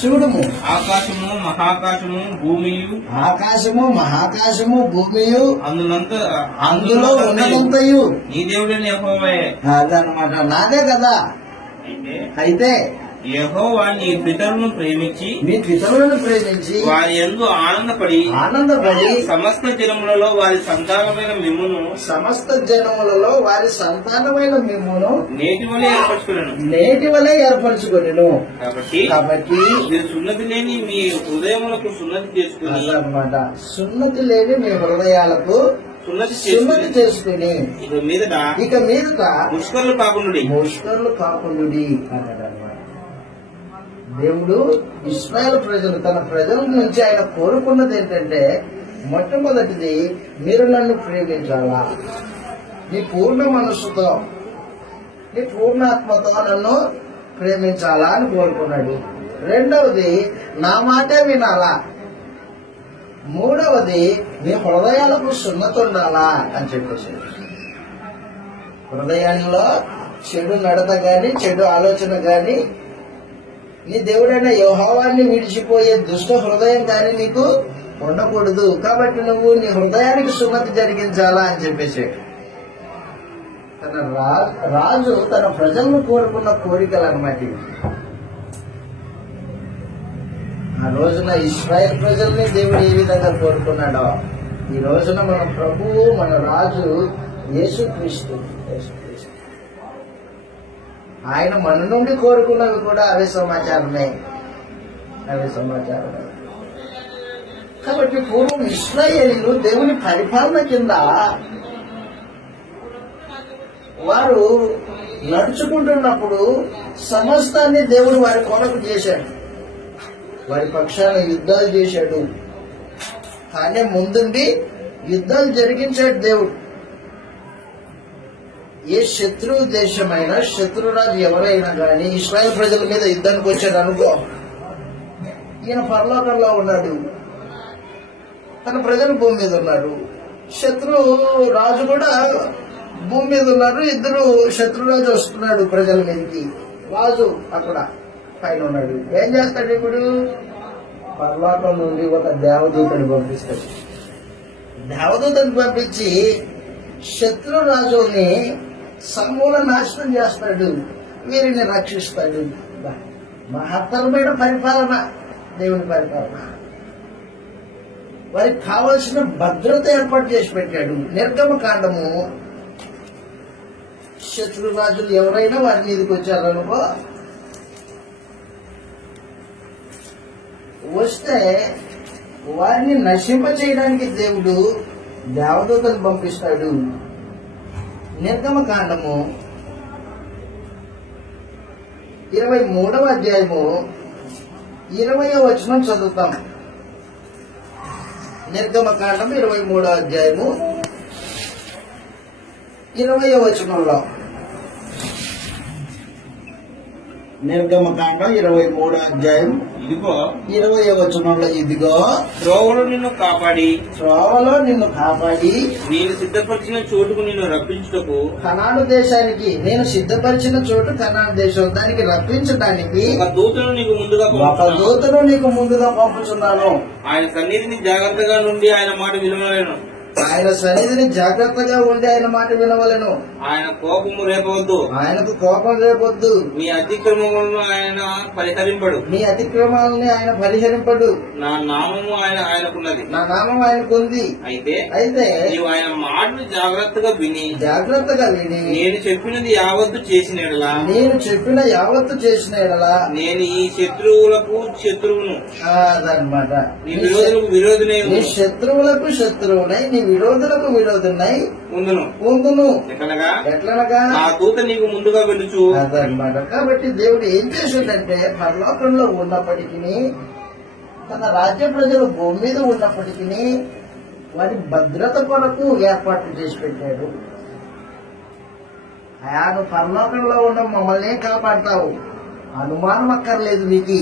చూడుము ఆకాశము మహాకాశము భూమియు ఆకాశము మహాకాశము భూమియు అందులో ఉన్నదంతయు ఉన్నదంతయు నీ దేవుడైన యెహోవాయే. అదనమాట, నాదే కదా. అయితే యెహోవా నీ పితరులను ప్రేమించి మీ పితరులను ప్రేమించి వారి యందు ఆనందపడి సమస్త జనములలో వారి సంతానమైన మిమ్మును సమస్త జనములలో వారి సంతానమైన మిమ్మును నేటి వలె ఏర్పరచుకున్నాను. నేటి వలె ఏర్పరచుకొనెను. కాబట్టి మీరు సున్నతి లేని మీ హృదయములకు సున్నతి చేసుకుని అదనమాట, సున్నతి లేని మీ హృదయాలకు సున్నతి చేసుకుని ఇక మీదట ముష్కరులు కాకుండుడి అన్నాడన్నమాట. దేవుడు ఇశ్రాయేల్ ప్రజలు తన ప్రజల నుంచి ఆయన కోరుకున్నది ఏంటంటే, మొట్టమొదటిది మీరు నన్ను ప్రేమించాలా, నీ పూర్ణ మనస్సుతో నీ పూర్ణాత్మతో నన్ను ప్రేమించాలా అని కోరుకున్నాడు. రెండవది నా మాటే వినాలా. మూడవది మీ హృదయాలకు సున్నతి ఉండాలా అని చెప్పేసి. హృదయంలో చెడు నడత గాని చెడు ఆలోచన గాని నీ దేవుడైన యెహోవాని విడిచిపోయే దుష్ట హృదయం కానీ నీకు ఉండకూడదు. కాబట్టి నువ్వు నీ హృదయానికి సున్నతి జరిగించాలా అని చెప్పేసి. తన రాజు తన ప్రజలను కోరుకున్న కోరికలు అన్నమాట. ఆ రోజున ఇశ్రాయేల్ ప్రజల్ని దేవుడు ఏ విధంగా కోరుకున్నాడో, ఈ రోజున మన ప్రభువు మన రాజు యేసుక్రీస్తు ఆయన మన నుండి కోరుకున్నవి కూడా అవే సమాచారమే. కాబట్టి పూర్వం ఇశ్రాయేలీయులు దేవుని పరిపాలన కింద వారు నడుచుకుంటున్నప్పుడు సమస్తాన్ని దేవుడు వారి కొరకు చేశాడు. వారి పక్షాన యుద్ధాలు చేశాడు. కానీ ముందుండి యుద్ధాలు జరిగించాడు దేవుడు. ఏ శత్రు దేశమైనా శత్రురాజు ఎవరైనా కానీ ఇశ్రాయేల్ ప్రజల మీద యుద్ధానికి వచ్చాడు అనుకో, ఈయన పరలోకంలో ఉన్నాడు, తన ప్రజలు భూమి మీద ఉన్నారు, శత్రు రాజు కూడా భూమి మీద ఉన్నారు. ఇద్దరు శత్రురాజు వస్తున్నాడు ప్రజల మీదకి, రాజు అక్కడ పైన ఉన్నాడు. ఏం చేస్తాడు ఇప్పుడు? పరలోకం నుండి ఒక దేవదూతని పంపిస్తాడు. దేవదూతని పంపించి శత్రు రాజుని సమూల నాశనం చేస్తాడు, వీరిని రక్షిస్తాడు. మహత్తరమైన పరిపాలన, దేవుని పరిపాలన. వారికి కావలసిన భద్రత ఏర్పాటు చేసి పెట్టాడు. నిర్గమకాండము శత్రు రాజులు ఎవరైనా వారి మీదకి వచ్చారనుకో, వస్తే వారిని నశింప చేయడానికి దేవుడు దేవదూతను పంపిస్తాడు. నిర్గమకాండము 23వ అధ్యాయము 20వ వచనం చదువుతాం. నిర్గమకాండం 23వ అధ్యాయము 20వ వచనంలో, నిర్గమకాండం 23వ అధ్యాయం ఇదిగో 20వ వచనంలో, ఇదిగో త్రోవలో నిన్ను కాపాడి నేను సిద్ధపరిచిన చోటుకు నిన్ను రప్పించుటకు కనాను దేశానికి, నేను సిద్ధపరిచిన చోటు కనాను దేశం, దానికి రప్పించడానికి ఒక దూతను నీకు ముందుగా పంపుచున్నాను. ఆయన సన్నిధిని జాగ్రత్తగా నుండి ఆయన మాట విలువలేను. ఆయన సన్నిధిని జాగ్రత్తగా ఉండి ఆయన మాట వినవలెను. ఆయన కోపము రేపవద్దు. ఆయనకు కోపం రేపొద్దు. మీ అతిక్రమములను ఆయన పరిహరింపడు. నీ అతిక్రమాలని ఆయన పరిహరింపడు. నా నామము ఆయనకున్నది. నా నామం ఆయనకు ఉంది. అయితే నీవు ఆయన మాటలు జాగ్రత్తగా విని నేను చెప్పినది యావత్తు చేసిన ఎడలా నేను ఈ శత్రువులకు శత్రువును అదనమాట. నీ విరోధులకు విరోధినే నీ శత్రువులకు శత్రువునై నీ విరోధులకు విరోధునై ఉందును. ఎట్లనగా నా దూత నీకు ముందుగా వెలుచు. అదనమాట. కాబట్టి దేవుడు ఏం చేసిందంటే పరలోకంలో ఉన్నప్పటికీ తన రాజ్య ప్రజలు భూమి మీద ఉన్నప్పటికీ వారి భద్రత కొరకు ఏర్పాట్లు చేసి పెట్టాడు. ఆయన పరలోకంలో ఉన్న మమ్మల్ని కాపాడతావు, అనుమానం అక్కర్లేదు, నీకు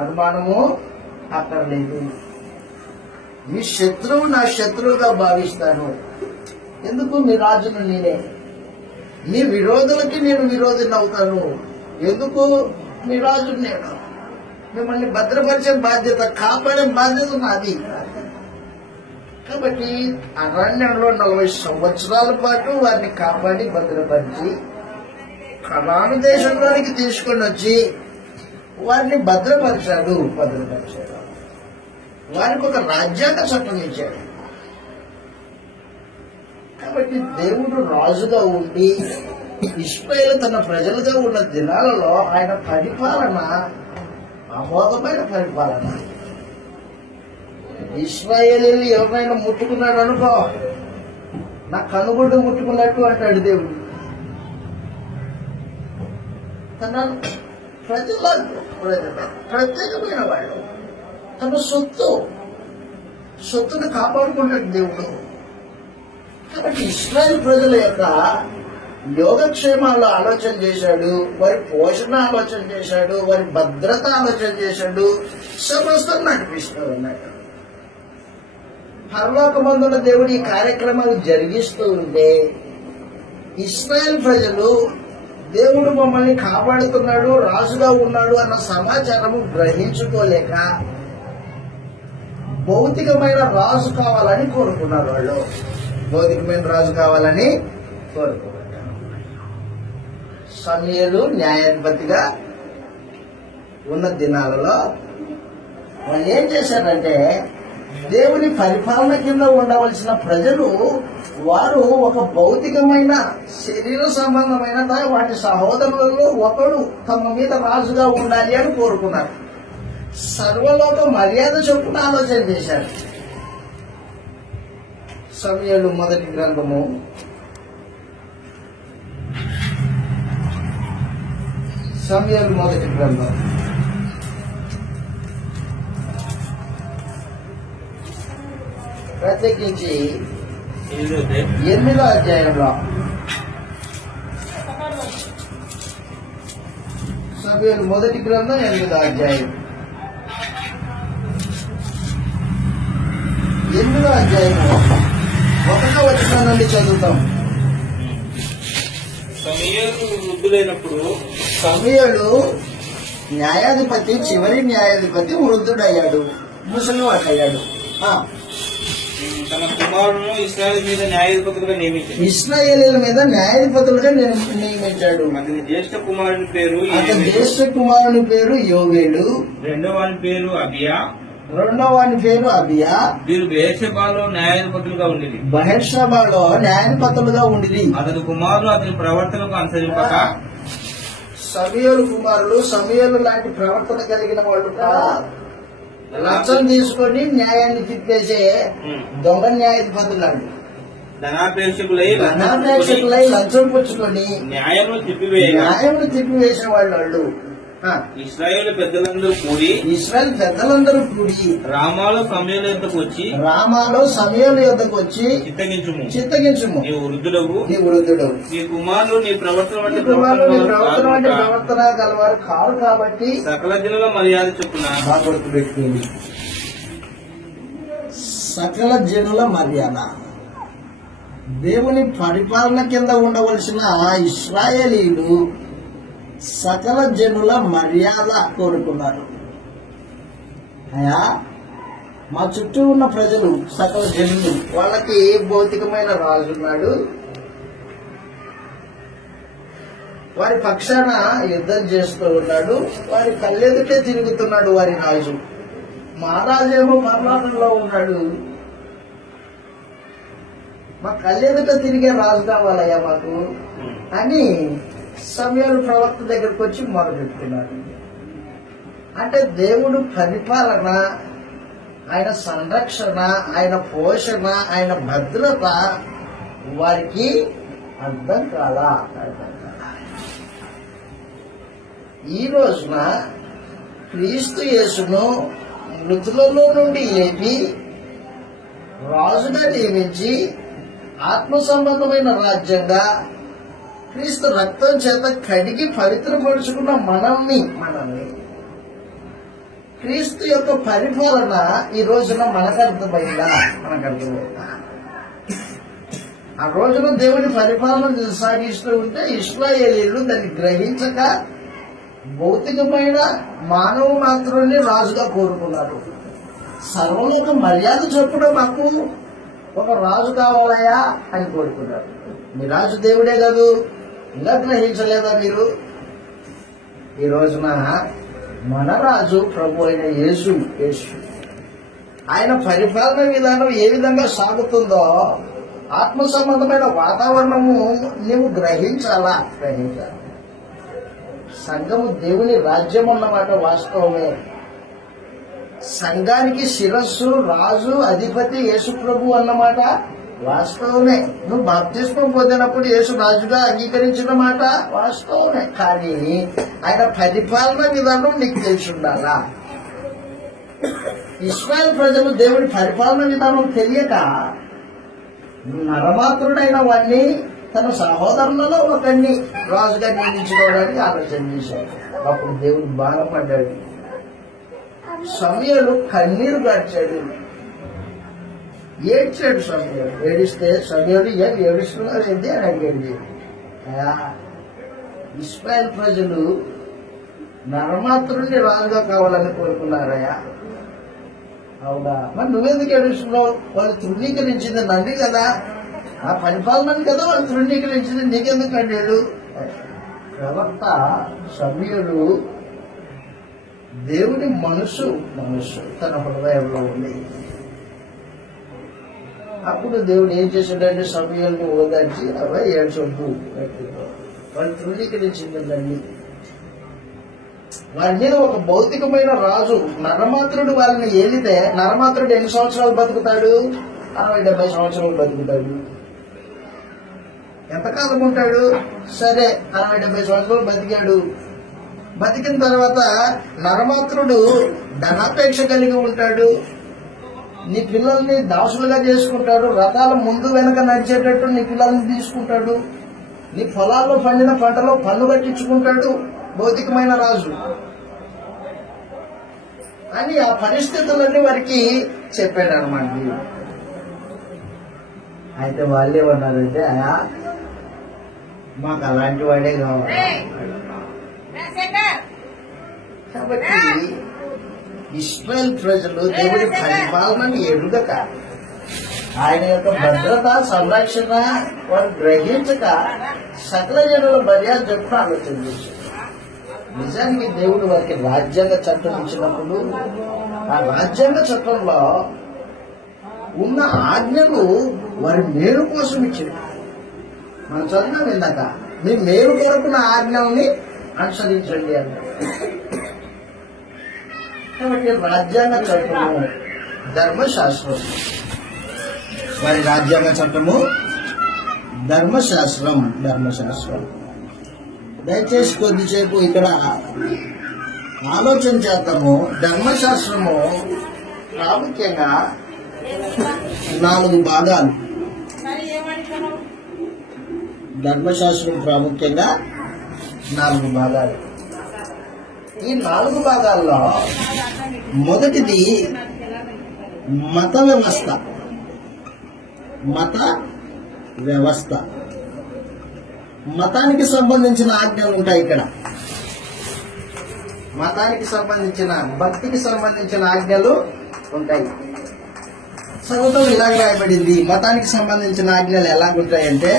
అనుమానము అక్కర్లేదు. మీ శత్రువు నా శత్రువుగా భావిస్తాను. ఎందుకు? మీ రాజును నేనే. మీ విరోధులకి నేను విరోధిని అవుతాను. ఎందుకు? మీ రాజు నేను. మిమ్మల్ని భద్రపరిచే బాధ్యత, కాపాడే బాధ్యత నాది. కాబట్టి అరణ్యంలో 40 సంవత్సరాల పాటు వారిని కాపాడి భద్రపరిచి కనాను దేశంలోనికి తీసుకొని వచ్చి వారిని భద్రపరిచాడు. వారికి ఒక రాజ్యాంగ చట్టం ఇచ్చాడు. కాబట్టి దేవుడు రాజుగా ఉండి ఇశ్రాయేలు తన ప్రజలుగా ఉన్న దినాలలో ఆయన పరిపాలన అమోఘమైన పరిపాలన. ఇశ్రాయేలీయులు ఎవరైనా ముట్టుకున్నాడు అనుకో, నా కనుగొడ్డు ముట్టుకున్నట్టు అంటాడు దేవుడు. తన ప్రత్యేకమైన వాళ్ళు తన సొత్తును కాపాడుకుంటాడు దేవుడు. కాబట్టి ఇశ్రాయేల్ ప్రజల యొక్క యోగక్షేమాలు ఆలోచన చేశాడు, వారి పోషణ ఆలోచన చేశాడు, వారి భద్రత ఆలోచన చేశాడు, సమస్తం నడిపిస్తూ ఉన్నాడు. పరలోకమందున దేవుడు ఈ కార్యక్రమాలు జరిగిస్తూ ఉంటే ఇశ్రాయేల్ ప్రజలు దేవుడు మమ్మల్ని కాపాడుతున్నాడు, రాజుగా ఉన్నాడు అన్న సమాచారము గ్రహించుకోలేక భౌతికమైన రాజు కావాలని కోరుకున్నారు. వాళ్ళు భౌతికమైన రాజు కావాలని కోరుకున్నారు. సమూయేలు న్యాయాధిపతిగా ఉన్న దినాలలో వాళ్ళు ఏం చేశారంటే దేవుని పరిపాలన కింద ఉండవలసిన ప్రజలు వారు ఒక భౌతికమైన శరీర సంబంధమైన వాటి సహోదరులలో ఒకడు తమ మీద రాజుగా ఉండాలి అని కోరుకున్నారు. సర్వలోక మర్యాద చొప్పున ఆలోచన చేశారు. సమూయేలు మొదటి గ్రంథము 8వ ప్రత్యేకించి 8వ అధ్యాయంలో సమూయేలు మొదటి గ్రంథం 8వ అధ్యాయం 8వ అధ్యాయంలో 1వ వచనం నుండి చదువుతాం. సమూయేలు న్యాయాధిపతి, చివరి న్యాయాధిపతి వృద్ధుడయ్యాడు, ముసలివాడయ్యాడు. తన కుమారులను ఇశ్రాయేలు మీద న్యాయాధిపతులుగా నియమించాడు. ఇశ్రాయేలీయుల మీద న్యాయాధిపతులుగా నియమించాడు. అతని జ్యేష్ఠ కుమారుని పేరు యోవేలు. రెండవ వాని పేరు అబియా. వీరు బెయేర్షెబాలో న్యాయాధిపతులుగా ఉండిరి. అతని కుమారులు అతని ప్రవర్తనకు అనుసరింపక సమూయేలు కుమారులు సమూయేలు లాంటి ప్రవర్తన కలిగిన వాళ్ళు లంచం తీసుకొని న్యాయాన్ని తిప్పేసే దొంగ న్యాయాధిపతులు ధనాపేక్షకులై లంచం పుచ్చుకొని న్యాయమును తిప్పివేసిన వాళ్ళు. ఇశ్రాయేలు పెద్దలందరూ కూడి రామాలో సమూయేలు యొద్దకు వచ్చి చిత్తగించుము, నీవు వృద్ధుడవు, నీ కుమారులు నీ ప్రవర్తన వంటి ప్రవర్తన గలవారు కాదు కాబట్టి సకల జనుల మర్యాద చొప్పున గుర్తుపెట్టుకోండి. సకల జనుల మర్యాద, దేవుని పరిపాలన కింద ఉండవలసిన ఇశ్రాయేలీయులు సకల జనుల మర్యాద కోరుకున్నారు. అయ్యా మా చుట్టూ ఉన్న ప్రజలు సకల జనులు వాళ్ళకి భౌతికమైన రాజు ఉన్నాడు, వారి పక్షాన యుద్ధం చేస్తూ ఉన్నాడు, వారి కళ్ళెదుటే తిరుగుతున్నాడు వారి రాజు. మా రాజేమో పరలోకంలో ఉన్నాడు, మా కళ్ళెదుట తిరిగే రాజు కావాలయ్యా మాకు అని సమూయేలు ప్రవక్త దగ్గరకు వచ్చి మొదలుపెట్టుకున్నాడు. అంటే దేవుడు పరిపాలన, ఆయన సంరక్షణ, ఆయన పోషణ, ఆయన భద్రత వారికి అర్థం కాలా. ఈ రోజున క్రీస్తు యేసును మృతులలో నుండి లేపి రాజుగా నియమించి ఆత్మ సంబంధమైన రాజ్యంగా క్రీస్తు రక్తం చేత కడిగి పవిత్రపరుచుకున్న మనల్ని క్రీస్తు యొక్క పరిపాలన ఈ రోజున మనకు అర్థమైందా? ఆ రోజున దేవుడి పరిపాలన సాగిస్తూ ఉంటే ఇశ్రాయేలీయులు దాన్ని గ్రహించక భౌతికమైన మానవ మాత్రాన్ని రాజుగా కోరుకున్నారు. సర్వలోక మర్యాద చొప్పున మాకు ఒక రాజు కావాలయా అని కోరుకున్నారు. మీ రాజు దేవుడే కాదు, ఇలా గ్రహించలేదా మీరు? ఈ రోజున మన రాజు ప్రభు అయిన యేసు. ఆయన పరిపాలన విధానం ఏ విధంగా సాగుతుందో ఆత్మ సంబంధమైన వాతావరణము నీవు గ్రహించాలా. సంఘము దేవుని రాజ్యం అన్నమాట వాస్తవమే. సంఘానికి శిరస్సు, రాజు, అధిపతి యేసు ప్రభు అన్నమాట వాస్తవమే. నువ్వు బాప్తిస్మం పొందినప్పుడు యేసు రాజుగా అంగీకరించిన మాట వాస్తవమే. కానీ ఆయన పరిపాలన విధానం నీకు తెలిసి ఉండాలా. ఇశ్రాయేలు ప్రజలు దేవుడి పరిపాలన విధానం తెలియక నరమాత్రుడైన వాడిని తన సహోదరులలో ఒకరిని రాజుగా నియమించుకోవడానికి ఆలోచన చేశాడు. అప్పుడు దేవుడు బాధపడ్డాడు. సమూయేలు కన్నీరు గార్చాడు, ఏడ్చాడు. సమూయేలు ఏడిస్తే సమూయేలు ఏం ఏడుస్తున్నారు ఏంటి అని అడిగాడు. ఇశ్రాయేలు ప్రజలు నరమాత్రుడిని రాజుగా కావాలని కోరుకున్నారయ్యా. అవునా, మరి నువ్వెందుకు ఏడుస్తున్నావు? వాళ్ళు తృణీకరించింది నన్ను కదా, ఆ పరిపాలన కదా వాళ్ళు తృణీకరించింది, నీకెందుకు అన్నాడు. ప్రవక్త సమూయేలు దేవుని మనసు తన హృదయంలో ఉంది. అప్పుడు దేవుడు ఏం చేశాడంటే సమూయేలుని ఓదార్చి అవే ఏడ్చొద్దు, వాళ్ళు తృణీకరించిందండి. వారి మీద ఒక భౌతికమైన రాజు నరమాత్రుడు వాళ్ళని ఏలితే నరమాత్రుడు ఎన్ని సంవత్సరాలు బతుకుతాడు? 60-70 సంవత్సరాలు బతుకుతాడు. ఎంతకాలం ఉంటాడు? సరే 60-70 సంవత్సరాలు బతికాడు. బతికిన తర్వాత నరమాత్రుడు ధనాపేక్ష కలిగి ఉంటాడు. నీ పిల్లల్ని దాసులుగా చేసుకుంటాడు. రథాల ముందు వెనక నడిచేటట్టు నీ పిల్లల్ని తీసుకుంటాడు. నీ పొలాల్లో పండిన పంటలో పన్ను కట్టించుకుంటాడు. భౌతికమైన రాజు అని ఆ పరిస్థితులన్నీ వారికి చెప్పాడు అనమాట. అయితే వాళ్ళేమన్నారంటే మాకు అలాంటి వాడే కావాలి. కాబట్టి ఇశ్రాయేలు ప్రజలు దేవుడి పరిపాలనని ఎరుగక, ఆయన యొక్క భద్రత, సంరక్షణ వారు గ్రహించక సకల జనుల మర్యాద చెప్పిన ఆలోచన చేశారు. నిజానికి దేవుడు వారికి రాజ్యాంగ చట్టం ఇచ్చినప్పుడు ఆ రాజ్యాంగ చట్టంలో ఉన్న ఆజ్ఞలు వారి మేలు కోసం ఇచ్చాడు. మనం చదివాం ఇందాక, మీ మేలు కొరకున్న ఆజ్ఞల్ని అనుసరించండి అన్నాడు. కాబట్టి రాజ్యాంగ చట్టము, ధర్మశాస్త్రం, వారి రాజ్యాంగ చట్టము ధర్మశాస్త్రం. దయచేసి కొద్దిసేపు ఇక్కడ ఆలోచన చేద్దాము. ధర్మశాస్త్రము ప్రాముఖ్యంగా 4 భాగాలు. ధర్మశాస్త్రం ప్రాముఖ్యంగా 4 భాగాలు. ఈ 4 భాగాల్లో మొదటిది మత వ్యవస్థ. మతానికి సంబంధించిన ఆజ్ఞలు ఉంటాయి ఇక్కడ. మతానికి సంబంధించిన, భక్తికి సంబంధించిన ఆజ్ఞలు ఉంటాయి. చదువుతాం ఇలాగ రాయబడింది. మతానికి సంబంధించిన ఆజ్ఞలు ఎలాగుంటాయంటే,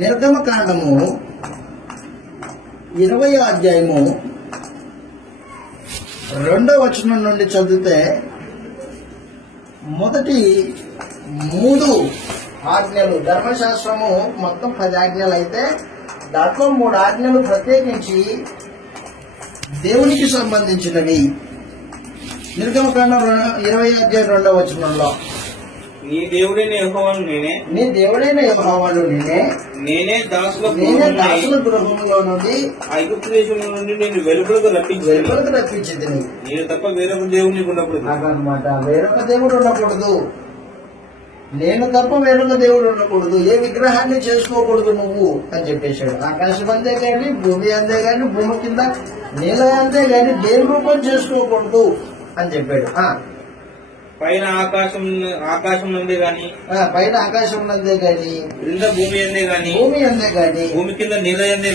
నిర్గమకాండము 20వ అధ్యాయము 2వ వచనం నుండి చదివితే మొదటి 3 ఆజ్ఞలు, ధర్మశాస్త్రము మొత్తం 10 ఆజ్ఞలు అయితే దాంట్లో 3 ఆజ్ఞలు ప్రత్యేకించి దేవునికి సంబంధించినవి. నిర్గమకాండం 20వ అధ్యాయం 2వ వచనంలో, నీ దేవుడైన యెహోవాను నేనే, నీ దేవుడైన యెహోవాను నేనే దాసుల గృహంలో నుండి ఐగుప్తు దేశంలో నుండి నేను వెలుపలకు రప్పించింది. నేను తప్ప వేరొక దేవుడు నీకు ఉండకూడదు అన్నమాట. వేరొక దేవుడు ఉండకూడదు, నేను తప్ప వేరొక దేవుడు ఉండకూడదు, ఏ విగ్రహాన్ని చేసుకోకూడదు నువ్వు అని చెప్పేశాడు. ఆకాశం అంతే గాని, భూమి అంతే గాని, భూమి కింద నీళ్ళ అంతే గాని దేని రూపం చేసుకోకూడదు అని చెప్పాడు. పైన ఆకాశం నుండి గాని, పైన ఆకాశం అందే గాని, క్రింద భూమి అందే గాని, భూమి అందే గాని, భూమి కింద నీళ్ళ అందే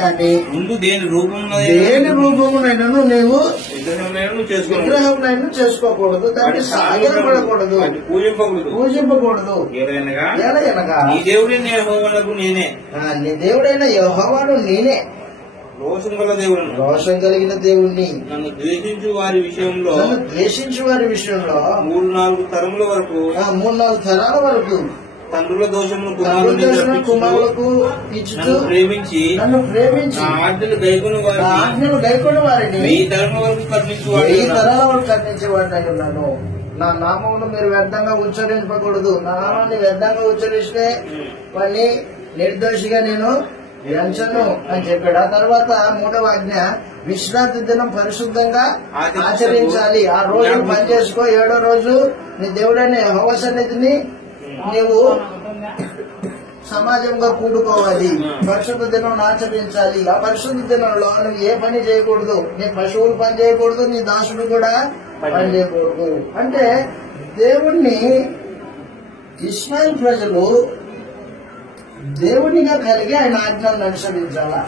గాని ముందు దేని రూపమునైనను నీవు విగ్రహం చేసుకోకూడదు, దాన్ని సాగరపడకూడదు, పూజింపకూడదు. ఏలయనగా నీ దేవుడైన యెహోవాకు నేనే, నీ దేవుడైన యెహోవాను నేనే, రోషం గల దేవుడు, రోషం కలిగిన దేవుణ్ణి, నన్ను ద్వేషించు వారి విషయంలో 3-4 తరముల వరకు, 3-4 తరాల వరకు తండ్రుల దోషమును కుమారులకు ఇచ్చుతూ ప్రేమించి నన్ను ప్రేమించి ఆజ్ఞలు గైకొని వారిని 1000 తరముల వరకు తరాల వరకు కర్ణించేవాడిని ఉన్నాను. నా నామమును మీరు వ్యర్థంగా ఉచ్చరించకూడదు. నా నామాన్ని వ్యర్థంగా ఉచ్చరిస్తే వాడిని నిర్దోషిగా నేను ఎంచను అని చెప్పాడు. ఆ తర్వాత 3వ ఆజ్ఞ, విశ్రాంతి దినం పరిశుద్ధంగా ఆచరించాలి. ఆ రోజు పని చేసుకో, 7వ రోజు నీ దేవుడైన యెహోవా సన్నిధిని నీవు సమాజంగా కూడుకోవాలి. పరిశుద్ధ దినం ఆచరించాలి. ఆ పరిశుద్ధ దినంలో నువ్వు ఏ పని చేయకూడదు, నీ పశువులు పని చేయకూడదు, నీ దాసుడు కూడా పని చేయకూడదు. అంటే దేవుణ్ణి ఇశ్రాయేలు ప్రజలు దేవునిగా కలిగి ఆయన ఆజ్ఞలను అనుసరించాలా.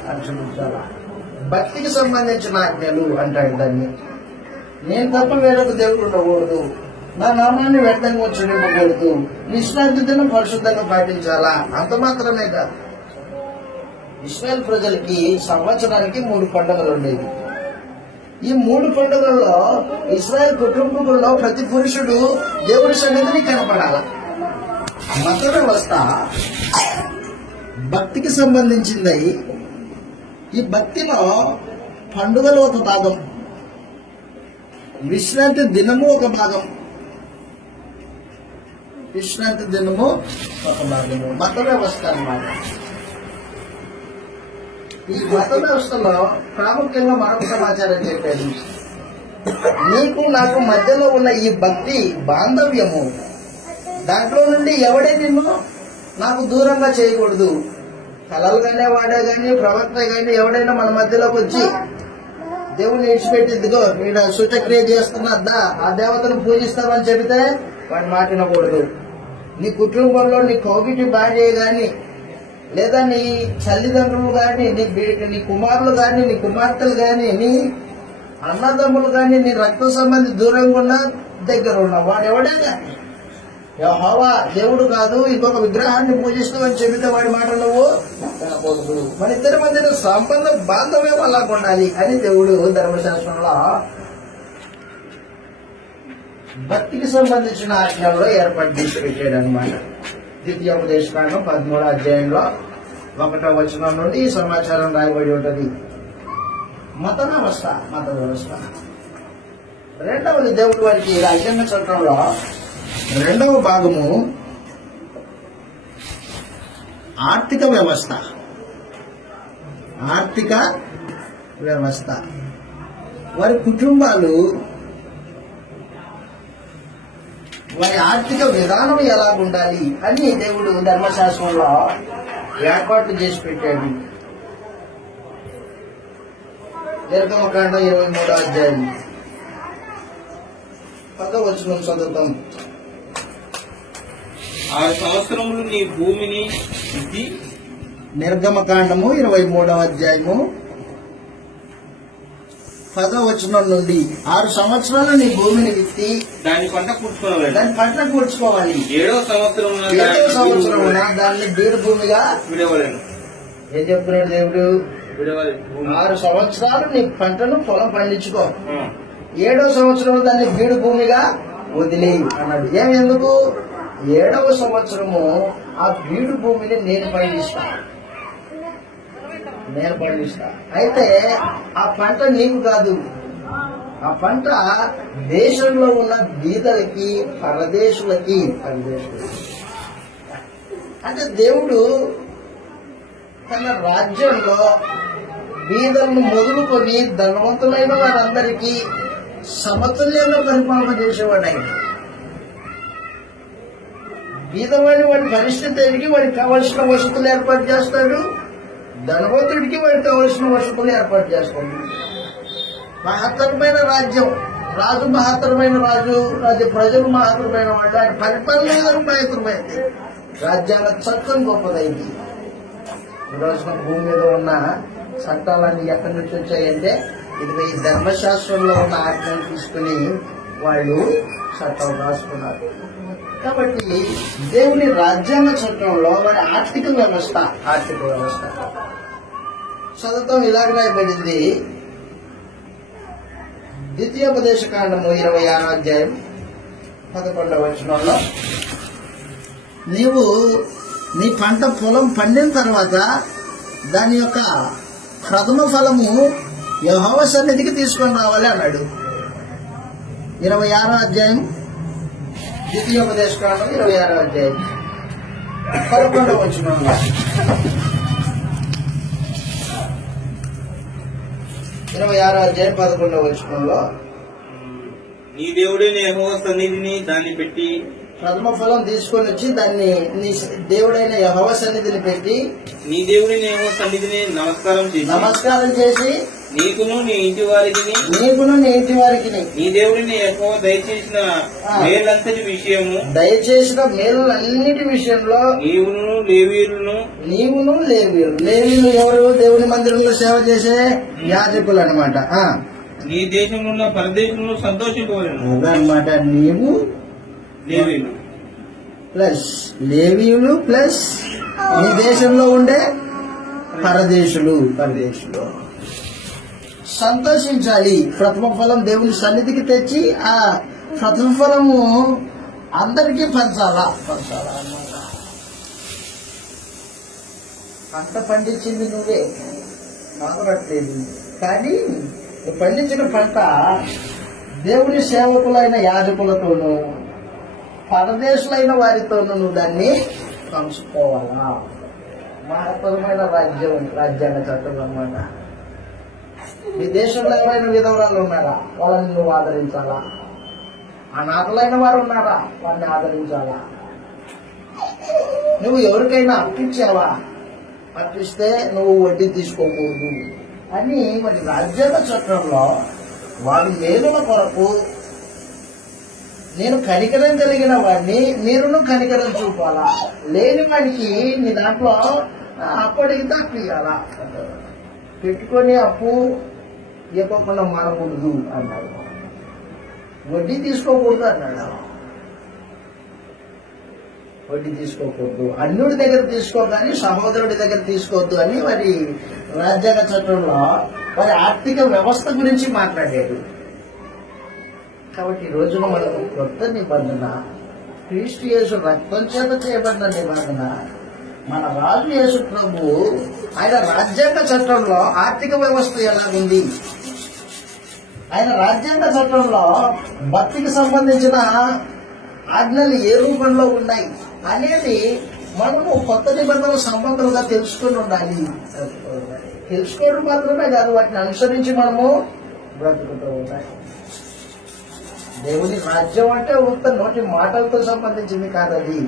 భక్తికి సంబంధించిన ఆజ్ఞలు అంటాడు దాన్ని. నేను తప్ప వేరొక దేవుడు ఉండకూడదు, నా నామాన్ని వ్యర్థంగా ఉచ్చరింపకూడదు, విశ్రాంతి దినం పరిశుద్ధంగా పాటించాలా. అంత మాత్రమే కాదు, ఇశ్రాయేలు ప్రజలకి సంవత్సరానికి 3 పండుగలు ఉండేవి. ఈ 3 పండుగల్లో ఇశ్రాయేల్ కుటుంబంలో ప్రతి పురుషుడు దేవుడి సన్నిధిని కనపడాల. మత వ్యవస్థ భక్తికి సంబంధించింది. ఈ భక్తిలో పండుగలు ఒక భాగం, విశ్రాంతి దినము ఒక భాగం. మత వ్యవస్థ అన్నమాట. ఈ మత వ్యవస్థలో ప్రాముఖ్యంగా మరొక సమాచారం చెప్పాడు. నీకు నాకు మధ్యలో ఉన్న ఈ భక్తి బాంధవ్యము, దాంట్లో నుండి ఎవడే నిన్ను నాకు దూరంగా చేయకూడదు. కళలు కానీ వాడే కానీ ప్రవక్త కానీ ఎవడైనా మన మధ్యలోకి వచ్చి దేవుని విడిచిపెట్టిద్దిగో వీడు సూచక్రియ చేస్తున్నద్దా, ఆ దేవతను పూజిస్తామని చెబితే వాడిని మాటినకూడదు. నీ కుటుంబంలో నీ కోవిటి భార్య గాని, లేదా నీ తల్లిదండ్రులు గాని, నీ కుమారులు గాని, నీ కుమార్తెలు గాని, నీ అన్నదమ్ములు గాని, నీ రక్త సంబంధి దూరంగా ఉన్న దగ్గర ఉన్న వాడు ఎవడే గాని యెహోవా దేవుడు కాదు, ఇంకొక విగ్రహాన్ని పూజిస్తామని చెబితే వాడి మాట నువ్వు వినకూడదు. మన ఇద్దరి మధ్య సంబంధ బాంధవ్యం అలా ఉండాలి అని దేవుడు ధర్మశాస్త్రంలో భక్తికి సంబంధించిన ఆజ్ఞల్లో ఏర్పాటు చేసి పెట్టాడు అనమాట. ద్వితీయోపదేశకాండం 13వ అధ్యాయంలో 1వ వచనం నుండి ఈ సమాచారం రాయబడి ఉంటది. మత వ్యవస్థ. రెండవది దేవుడి వారికి రాజ్యాంగ చట్టంలో 2వ భాగము ఆర్థిక వ్యవస్థ. వారి కుటుంబాలు, వారి ఆర్థిక విధానం ఎలా ఉండాలి అని దేవుడు ధర్మశాస్త్రంలో ఏర్పాట్లు చేసి పెట్టాడు. నిర్గమకాండం 23వ అధ్యాయం 10వ వచనం చదువుతాం. 6 సంవత్సరములు నీ భూమిని ఇది. నిర్గమకాండము 23వ అధ్యాయము 10వ నుండి 6 సంవత్సరాలు నీ భూమిని విత్తి దాని పంట కూర్చుకోవాలి. 7వ సంవత్సరమున దాన్ని బీడు భూమిగా విడవలేను. ఏం చెప్తున్నాడు దేవుడు? 6 సంవత్సరాలు నీ పంటను పొలం పండించుకో, 7వ సంవత్సరం దాన్ని బీడు భూమిగా వదిలేయి అన్నాడు. ఎందుకు? 7వ సంవత్సరము ఆ బీడు భూమిని నేను పండిస్తా. అయితే ఆ పంట నీకు కాదు, ఆ పంట దేశంలో ఉన్న బీదలకి, పరదేశులకి. అంటే దేవుడు తన రాజ్యంలో బీదలను మొదలుకొని ధనవంతులైన వారందరికీ సమతుల్యంగా పరిపాలన చేసేవాడు ఆయన. బీదవాడి వాడి పరిస్థితి ఎదిగి వాడికి కావలసిన వసతులు ఏర్పాటు చేస్తాడు, ధనవంతుడికి వాడికి కావలసిన వసతులు ఏర్పాటు చేస్తాడు. మహత్తరమైన రాజ్యం, రాజు మహత్తరమైన రాజు, ప్రజలు మహత్తరమైన వాళ్ళు. ఆయన పరిపాలన మహత్తరమైంది, రాజ్యాంగ చట్టం గొప్పదైంది. ఈరోజున భూమి మీద ఉన్న చట్టాలన్నీ ఎక్కడి నుంచి వచ్చాయంటే ఇది ఈ ధర్మశాస్త్రంలో ఉన్న ఆజ్ఞలు తీసుకుని వాళ్ళు చట్టాలు రాసుకున్నారు. కాబట్టి దేవుని రాజ్యాంగ చట్టంలో మరి ఆర్థిక వ్యవస్థ చదువుతాం. ఇలాగ రాయబడింది ద్వితీయోపదేశ కాండము 26వ అధ్యాయం 11వ వచనంలో, నీవు నీ పంట పొలం పండిన తర్వాత దాని యొక్క ప్రథమ ఫలము యెహోవా సన్నిధికి తీసుకొని రావాలి అన్నాడు. 26వ అధ్యాయం ద్వితీయోపదేశ కాండం 26వ అధ్యాయం 11వ వచనంలో, 26వ అధ్యాయం 11వ వచనంలో, నీ దేవుడైన యెహోవా సన్నిధిని దాన్ని పెట్టి, ప్రథమ ఫలం తీసుకొని వచ్చి దాన్ని నీ దేవుడైన యెహోవా సన్నిధిని పెట్టి, నీ దేవుడైన యెహోవా సన్నిధిని నమస్కారం చేసి నీకును నీ ఇంటి వారికి నీ దేవుడిని యెహోవా దయచేసిన మేలులన్నిటి విషయంలో నీవును లేవీయులు ఎవరు? దేవుని మందిరంలో సేవ చేసే యాజకులు అన్నమాట. నీ దేశంలో ఉన్న పరదేశంలో సంతోషించవలెను అన్నమాట. నీవు లేవీయులు ప్లస్ నీ దేశంలో ఉండే పరదేశులు సంతోషించాలి. ప్రథమ ఫలం దేవుని సన్నిధికి తెచ్చి ఆ ప్రథమ ఫలము అందరికీ పంచాలా అన్నమాట. పంట పండించింది నువ్వే, మాట్లాడలేదు. కానీ పండించిన పంట దేవుని సేవకులైన యాజకులతోనూ పరదేశులైన వారితోనూ నువ్వు దాన్ని పంచుకోవాలా. మహత్తరమైన రాజ్యాంగ చట్టం అన్నమాట. మీ దేశంలో ఎవరైనా విధవరాలు ఉన్నారా? వాళ్ళని నువ్వు ఆదరించాలా. అనాథలైన వారు ఉన్నారా? వారిని ఆదరించాలా. నువ్వు ఎవరికైనా అప్పించావా? అప్పిస్తే నువ్వు వడ్డీ తీసుకోకూడదు అని మరి రాజ్యాంగ చట్టంలో వారి మేలుల కొరకు నేను కనికరం కలిగిన వాడిని, మీరును కనికరం చూపాలా. లేని వాడికి నీ దాంట్లో అప్పటికి తప్పియాలా. పెట్టుకొని అప్పు ఇవ్వకుండా మారకూడదు అన్నాడు. వడ్డీ తీసుకోకూడదు అన్నాడు. వడ్డీ తీసుకోకూడదు, అన్యుడి దగ్గర తీసుకో కానీ సహోదరుడి దగ్గర తీసుకోవద్దు అని మరి రాజ్యాంగ చట్టంలో వారి ఆర్థిక వ్యవస్థ గురించి మాట్లాడాడు. కాబట్టి ఈ రోజున మనకు కొత్త నిబంధన, క్రీస్తు యేసు రక్తం చేత చేయబడిన నిబంధన. మన రాజు యేసు ప్రభు ఆయన రాజ్యాంగ చట్టంలో ఆర్థిక వ్యవస్థ ఎలాగుంది, ఆయన రాజ్యాంగ చట్టంలో భక్తికి సంబంధించిన ఆజ్ఞలు ఏ రూపంలో ఉన్నాయి అనేది మనము కొత్త నిబంధన సంబంధంగా తెలుసుకుని ఉండాలి. తెలుసుకోవడం మాత్రమే కాదు, వాటిని అనుసరించి మనము బ్రతుకుతూ ఉండాలి. దేవుని రాజ్యం అంటే ఉత్త నోటి మాటలతో సంబంధించింది కాదది.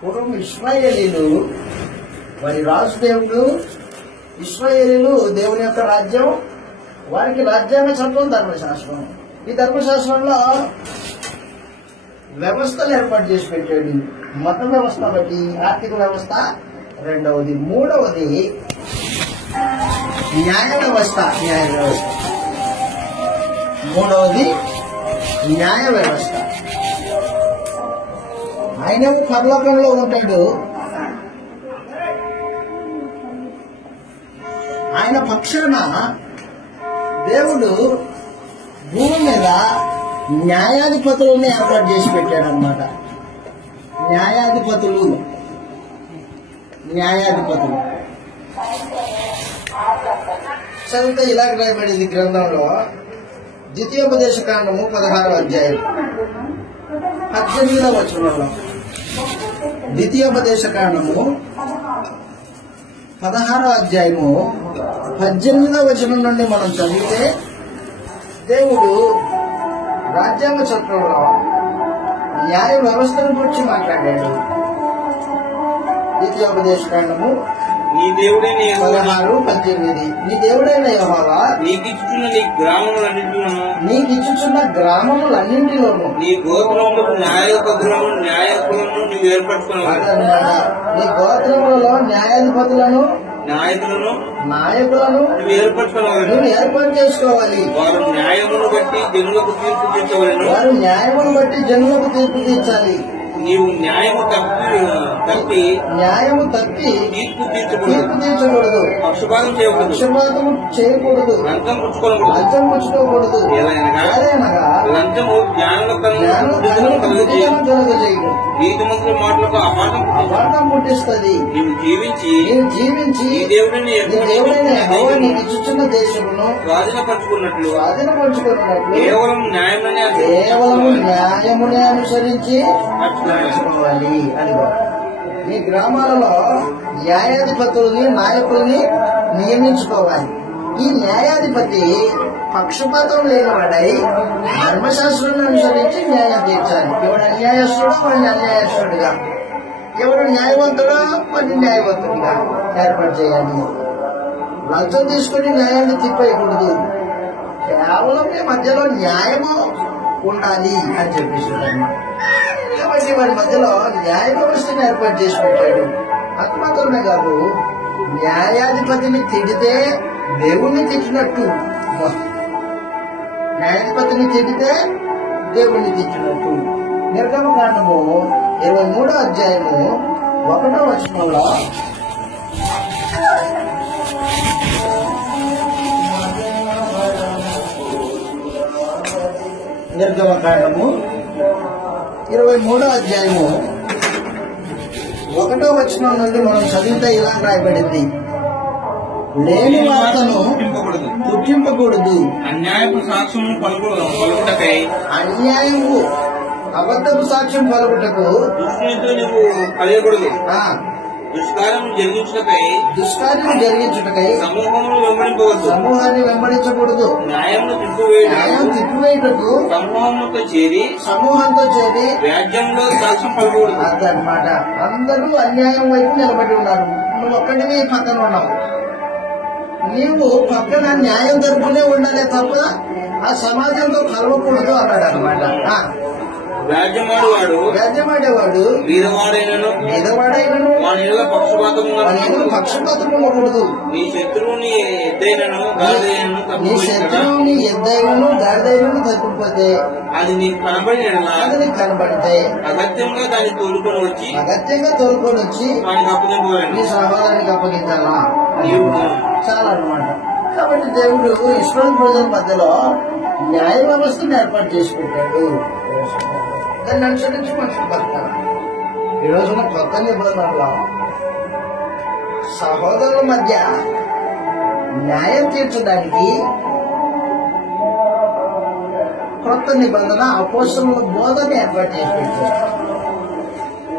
పూర్వం ఇశ్రాయేలీలు వారి రాజు దేవుడు, ఇశ్రాయేలీలు దేవుని యొక్క రాజ్యం, వారికి రాజ్యాంగ చట్టం, ధర్మశాస్త్రం. ఈ ధర్మశాస్త్రంలో వ్యవస్థలు ఏర్పాటు చేసి పెట్టాడు. మత వ్యవస్థ బట్టి ఆర్థిక వ్యవస్థ రెండవది. మూడవది న్యాయ వ్యవస్థ. మూడవది న్యాయ వ్యవస్థ. ఆయన పరలోకంలో ఉంటాడు. ఆయన పక్షాన దేవుడు భూమి మీద న్యాయాధిపతులను ఏర్పాటు చేసి పెట్టాడనమాట. న్యాయాధిపతులు చదివితే ఇలాగ రాయబడింది గ్రంథంలో. ద్వితీయోపదేశ కాండము 16వ అధ్యాయం 18వ వచనంలో. ద్వితీయోపదేశ కాండము 16వ అధ్యాయము 18వ వచనం నుండి మనం చదివితే దేవుడు రాజ్యాంగ చట్టంలో న్యాయ వ్యవస్థను గురించి మాట్లాడాడు. ద్వితీయోపదేశ కాండము నీ దేవుడైన 16:18. నీ దేవుడైన యెహోవా నీకిచ్చుచున్న గ్రామములన్నింటిలోను నీ గోత్రములకు న్యాయకులను నీవు ఏర్పరచుకున్నావు. నీ గోత్రములలో న్యాయాధిపతులను నాయకులను నువ్వు ఏర్పరచుకున్నావు. నువ్వు ఏర్పాటు చేసుకోవాలి. వారు న్యాయమును బట్టి జనులకు తీర్పు తీర్చాలి. నీవు న్యాయము తప్పి తీర్పు తీర్చకూడదు. పక్షపాతం చేయకూడదు. లంచం పుచ్చుకోకూడదు. లంచము నీతిమంతుల మాటలకు అపార్థం పుట్టిస్తుంది. నీవు జీవించి ఈ దేవుడిని ఇచ్చుచున్న దేశమును స్వాధీనపరచుకున్నట్లు కేవలం న్యాయమునే అనుసరించి నడుచుకోవాలి. అదిగో మీ గ్రామాలలో న్యాయాధిపతుల్ని నాయకుల్ని నియమించుకోవాలి. ఈ న్యాయాధిపతి పక్షపాతం లేనివాడై ధర్మశాస్త్రాన్ని అనుసరించి న్యాయం తీర్చాలి. ఎవడు అన్యాయస్తుడో వాడిని అన్యాయస్తుడిగా, ఎవడు న్యాయవంతుడో వాడిని న్యాయవంతుడిగా ఏర్పాటు చేయాలి. లంచం తీసుకుని న్యాయాన్ని తిప్పేయకూడదు. కేవలం మీ మధ్యలో న్యాయము ఉండాలి అని చెప్పేసి కాబట్టి వాడి మధ్యలో న్యాయ వ్యవస్థను ఏర్పాటు చేసి పెట్టాడు. అంత మాత్రమే కాదు, న్యాయాధిపతిని తిడితే దేవుణ్ణి తిట్టినట్టు, న్యాయాధిపతిని తిడితే దేవుణ్ణి తిట్టినట్టు. నిర్గమకాండము 23వ అధ్యాయము 1వ వచనంలో నిర్గమకాండము 23వ అధ్యాయము 1వ వచనం నుండి మనం చదివితే ఇలా రాయబడింది. లేని వార్తను పుట్టింపకూడదు. అన్యాయపు సాక్ష్యము పలుకుటకై అన్యాయము అబద్ధపు సాక్ష్యం పలుకుటకు దుష్టునితో నువ్వు కలియకూడదు. దుష్కార్యం జరిగించుటకై సమూహాన్ని వెంబడించకూడదు. న్యాయం తిప్పివేయుటకు సమూహంతో చేరి వ్యాజ్యంలో సాక్ష్యం పలకూడదు. అదనమాట. అందరూ అన్యాయం వైపు నిలబడి ఉన్నారు. నువ్వు ఒక్కడివి పక్కన ఉన్నావు. నీవు పక్కన న్యాయం తరపునే ఉండాలే తప్ప ఆ సమాజంతో కలవకూడదు అన్నాడు అనమాట. వ్యాజ్యమాడేవాడు బీదవాడైనను పక్షపాతం ఉండకూడదు. నీ శత్రువుని ఎద్దైనను గాడిదైనను తప్పిపోతే అది నీకు కనబడితే అగత్యంగా దాన్ని తోలుకొని వచ్చి నీ సహోదరానికి అప్పగించాలా చాలా అన్నమాట. కాబట్టి దేవుడు ఇశ్రాయేలు ప్రజల మధ్యలో న్యాయ వ్యవస్థను ఏర్పాటు చేసి పెట్టాడు. దాన్ని అనుసరించి మనుషులు బతకాలి. ఈ రోజున కొత్త నిబంధనలో సహోదరుల మధ్య న్యాయం తీర్చడానికి కొత్త నిబంధన అపోస్తలుల బోధన ఏర్పాటు చేసి పెట్టారు.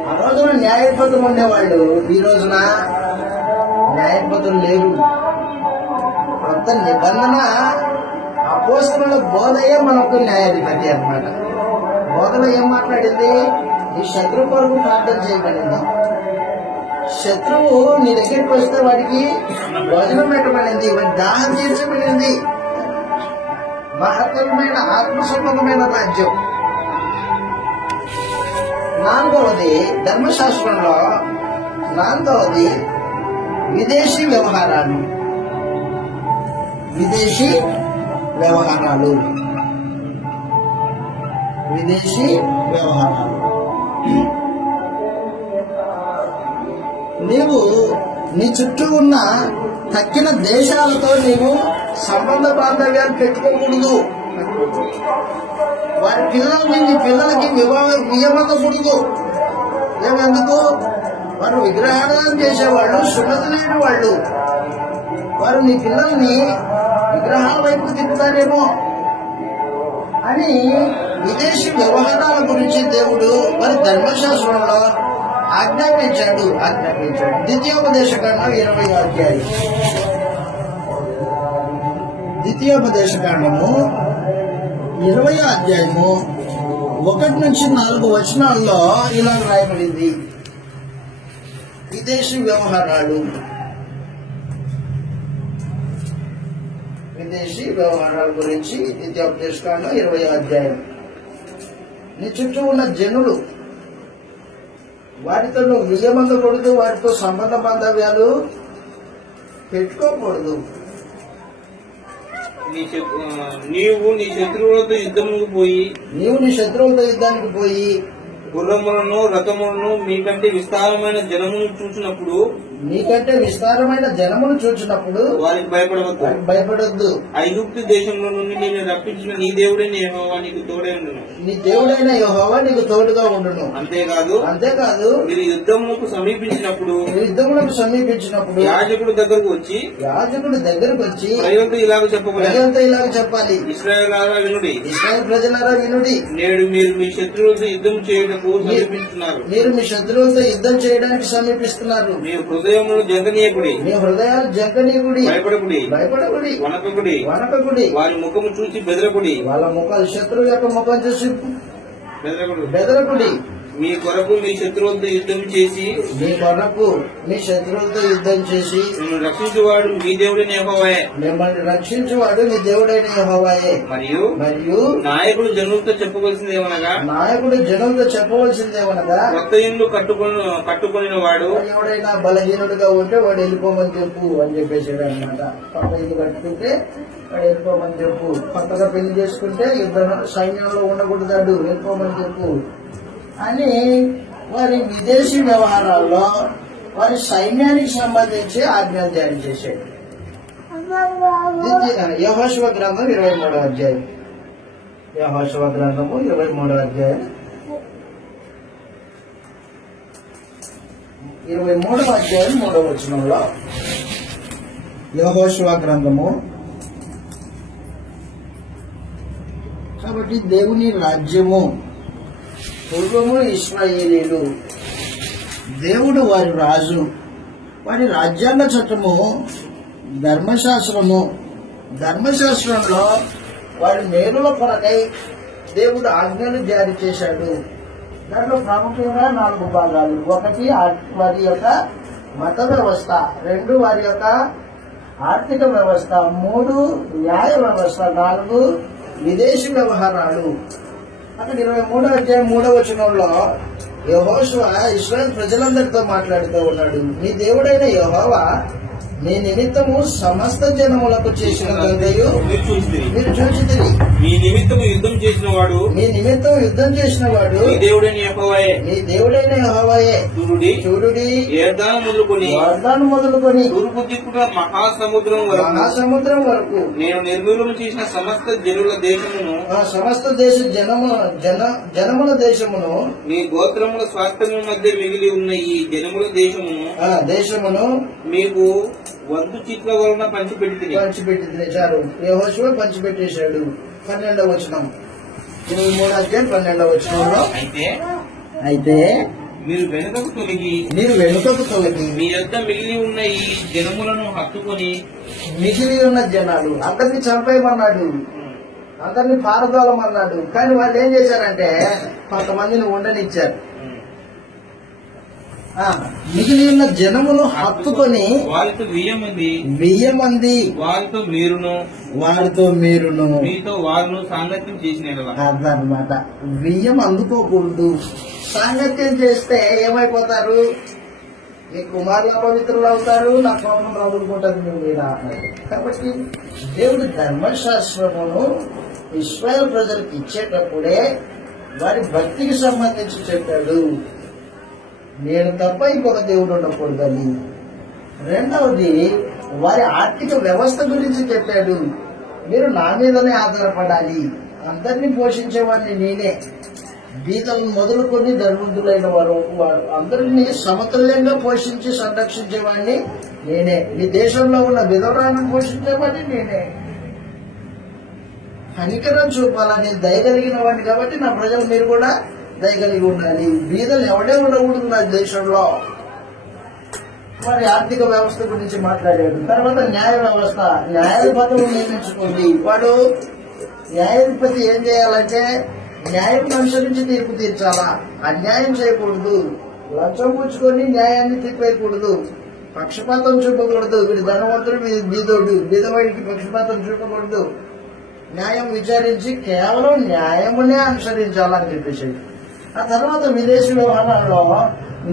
ఆ రోజున న్యాయపతులు ఉండేవాళ్ళు, ఈ రోజున న్యాయపతులు లేరు. కొత్త నిబంధన అపోస్తలుల బోధయే మనకు న్యాయాధిపతి అన్నమాట. బోధన ఏం మాట్లాడింది? నీ శత్రువు కొరకు ప్రార్థన చేయబడింది. శత్రువు నీ దగ్గరికి వస్తే వాడికి భోజనం పెట్టబడింది, వాడి దాహం తీర్చబడింది. మహత్తరమైన ఆత్మసంబంధమైన రాజ్యం. 4వది ధర్మశాస్త్రంలో 4వది విదేశీ వ్యవహారాలు. విదేశీ వ్యవహారాలు. విదేశీ వ్యవహారాలు. నీవు నీ చుట్టూ ఉన్న తక్కిన దేశాలతో నీవు సంబంధ బాంధవ్యాలు పెట్టుకోకూడదు. వారి పిల్లల్ని నీ పిల్లలకి వియమకూడదు. ఏమెందుకు? వారు విగ్రహారాధన చేసేవాళ్ళు, సున్నతి లేని వాళ్ళు. వారు నీ పిల్లల్ని విగ్రహాల వైపు తిప్పుతారేమో అని విదేశీ వ్యవహారాల గురించి దేవుడు మరి ధర్మశాస్త్రంలో ఆజ్ఞాపించాడు. ద్వితీయోపదేశకాండం 20వ అధ్యాయం. ద్వితీయోపదేశకాండము 20వ అధ్యాయము 1 నుంచి 4 వచనాల్లో ఇలా రాయబడింది. విదేశీ వ్యవహారాలు. విదేశీ వ్యవహారాల గురించి ద్వితీయోపదేశకాండం 20వ అధ్యాయం. నీ చుట్టూ ఉన్న జనులు, వారితో నువ్వు విజయమందకూడదు. వారితో సంబంధ బాంధవ్యాలు పెట్టుకోకూడదు. నీవు నీ శత్రువులతో యుద్ధానికి పోయి గుర్రములను రథములను మీకంటే విస్తారమైన జనమును చూచినప్పుడు వారికి భయపడవద్దు. ఐగుప్తు దేశంలో నుండి నేను రప్పించిన నీ దేవుడైన యెహోవా నీకు తోడై ఉండును. నీ దేవుడైన యెహోవా నీకు తోడుగా ఉండును. అంతేకాదు మీరు యుద్ధములకు సమీపించినప్పుడు యాజకుడు దగ్గరకు వచ్చి ప్రజలతో ఇలాగ చెప్పాలి. ఇశ్రాయేలులారా వినుడి. ఇశ్రాయేలు ప్రజలారా వినుడి. నేడు మీరు మీ శత్రువులతో యుద్ధం చేయటకు సమీపించున్నారు. మీరు మీ శత్రువులతో యుద్ధం చేయడానికి సమీపిస్తున్నారు. మీ హృదయమును జంకనీయకుడి. మీ హృదయాలు జంకనీయకుడి. భయపడకుడి. వనకకుడి. వారి ముఖము చూసి బెదరకుడి. వాళ్ళ ముఖాలు, శత్రువు యొక్క ముఖం చూసి బెదరకుడి. మీ కొరకు మీ శత్రువులతో యుద్ధం చేసి మిమ్మల్ని రక్షించువాడు మీ దేవుడైన యెహోవాయే. మరియు నాయకుడు జనులతో చెప్పవలసిందేమనగా కొత్త ఇల్లు కట్టుకుని వాడు ఎవడైనా బలహీనుడిగా ఉంటే వాడు వెళ్ళిపోమని చెప్పు అని చెప్పేసాడు అనమాట. కొత్త ఇల్లు కట్టుకుంటే వాడు వెళ్ళిపోమని చెప్పు. కొత్తగా పెళ్లి చేసుకుంటే సైన్యంలో ఉండకూడదాడు, వెళ్ళిపోమని చెప్పు అని వారి విదేశీ వ్యవహారాల్లో వారి సైన్యానికి సంబంధించి ఆజ్ఞలు జారీ చేశాడు. యెహోషువ గ్రంథం 23వ అధ్యాయం. యెహోషువ గ్రంథము 23వ అధ్యాయం 23వ అధ్యాయం 3వ వచనంలో యెహోషువ గ్రంథము. కాబట్టి దేవుని రాజ్యము పూర్వము ఇశ్రాయేలీలు, దేవుడు వారి రాజు, వారి రాజ్యాంగ చట్టము ధర్మశాస్త్రంలో వారి మేలుల కొరకై దేవుడు ఆజ్ఞలు జారీ చేశాడు. దాంట్లో ప్రాముఖ్యంగా 4 భాగాలు. 1 వారి యొక్క మత వ్యవస్థ, 2 వారి యొక్క ఆర్థిక వ్యవస్థ, 3 న్యాయ వ్యవస్థ, 4 విదేశీ వ్యవహారాలు. అక్కడ 23వ అధ్యాయం 3వ వచనంలో యెహోషువ ఇశ్రాయేలు ప్రజలందరితో మాట్లాడుతూ ఉన్నాడు. మీ దేవుడైన యెహోవా మీ నిమిత్తము సమస్త జనములకు చేసిన మీరు చూచితిరి. మీ నిమిత్తం యుద్ధం చేసిన వాడు మీ దేవుడైన యెహోవాయే. చూడుడి, యోర్దాను మొదలుకొని తూర్పు దిక్కున మహాసముద్రం వరకు నేను నిర్మూలన చేసిన సమస్త జనముల దేశమును మీ గోత్రముల స్వాస్థ్యము మధ్య మిగిలి ఉన్న ఈ జనముల దేశమును మీకు 100 చీట్ల వలన పంచిపెట్టి చాలు. యెహోషువ పంచిపెట్టేశాడు. 12వ వచనం, 23వ అధ్యాయం 12వ వచనంలో అయితే మీరు వెనుకకు తొలగి మీ యొద్ద మిగిలి ఉన్న ఈ జనములను హత్తుకొని, మిగిలి ఉన్న జనాలు అందరినీ చంపేయమన్నాడు, అందరినీ పారదోలమన్నాడు. కానీ వాళ్ళు ఏం చేశారంటే కొంతమందిని ఉండనిచ్చారు. మిగిలి ఉన్న జనమును హత్తుకొని వారితో 1000 మంది వారితో మీరును మీతో వారిను సాంగత్యం చేసిన అదనమాట. 1000 అందుకోకూడదు. సాంగత్యం చేస్తే ఏమైపోతారు? మీ కుమారులు అపవిత్రులు అవుతారు, నా కోపం రగులుకుంటారు మీరు మీద అన్నారు. కాబట్టి దేవుడు ధర్మశాస్త్రమును ఇశ్రాయేలు ప్రజలకు ఇచ్చేటప్పుడే వారి భక్తికి సంబంధించి చెప్పాడు. నేను తప్ప ఇంకొక దేవుడు ఉండకూడదని. రెండవది వారి ఆర్థిక వ్యవస్థ గురించి చెప్పాడు. మీరు నా మీదనే ఆధారపడాలి, అందరినీ పోషించేవాడిని నేనే, బీదలను మొదలుకొని ధనవంతులైన వారు అందరినీ సమతుల్యంగా పోషించి సంరక్షించేవాడిని నేనే, మీ దేశంలో ఉన్న విధవరాలను పోషించేవాడిని నేనే, కనికరం చూపాలని దయగలిగిన వాడిని కాబట్టి నా ప్రజలు మీరు కూడా దయగలిగి ఉండాలి. బీదలు ఎవడే ఉండకూడదు నా దేశంలో. మరి ఆర్థిక వ్యవస్థ గురించి మాట్లాడాడు. తర్వాత న్యాయ వ్యవస్థ, న్యాయాధిపతులు నియమించుకోండి. వాడు న్యాయాధిపతి ఏం చేయాలంటే న్యాయం అనుసరించి తీర్పు తీర్చాలా, అన్యాయం చేయకూడదు, లంచం పుచ్చుకొని న్యాయాన్ని తిప్పేయకూడదు, పక్షపాతం చూపకూడదు. వీడు ధనవంతుడు, వీడి బీదోడు, బీదవాడికి పక్షపాతం చూపకూడదు. న్యాయం విచారించి కేవలం న్యాయమునే అనుసరించాలని చెప్పేసి. ఆ తర్వాత విదేశీ వ్యవహారాల్లో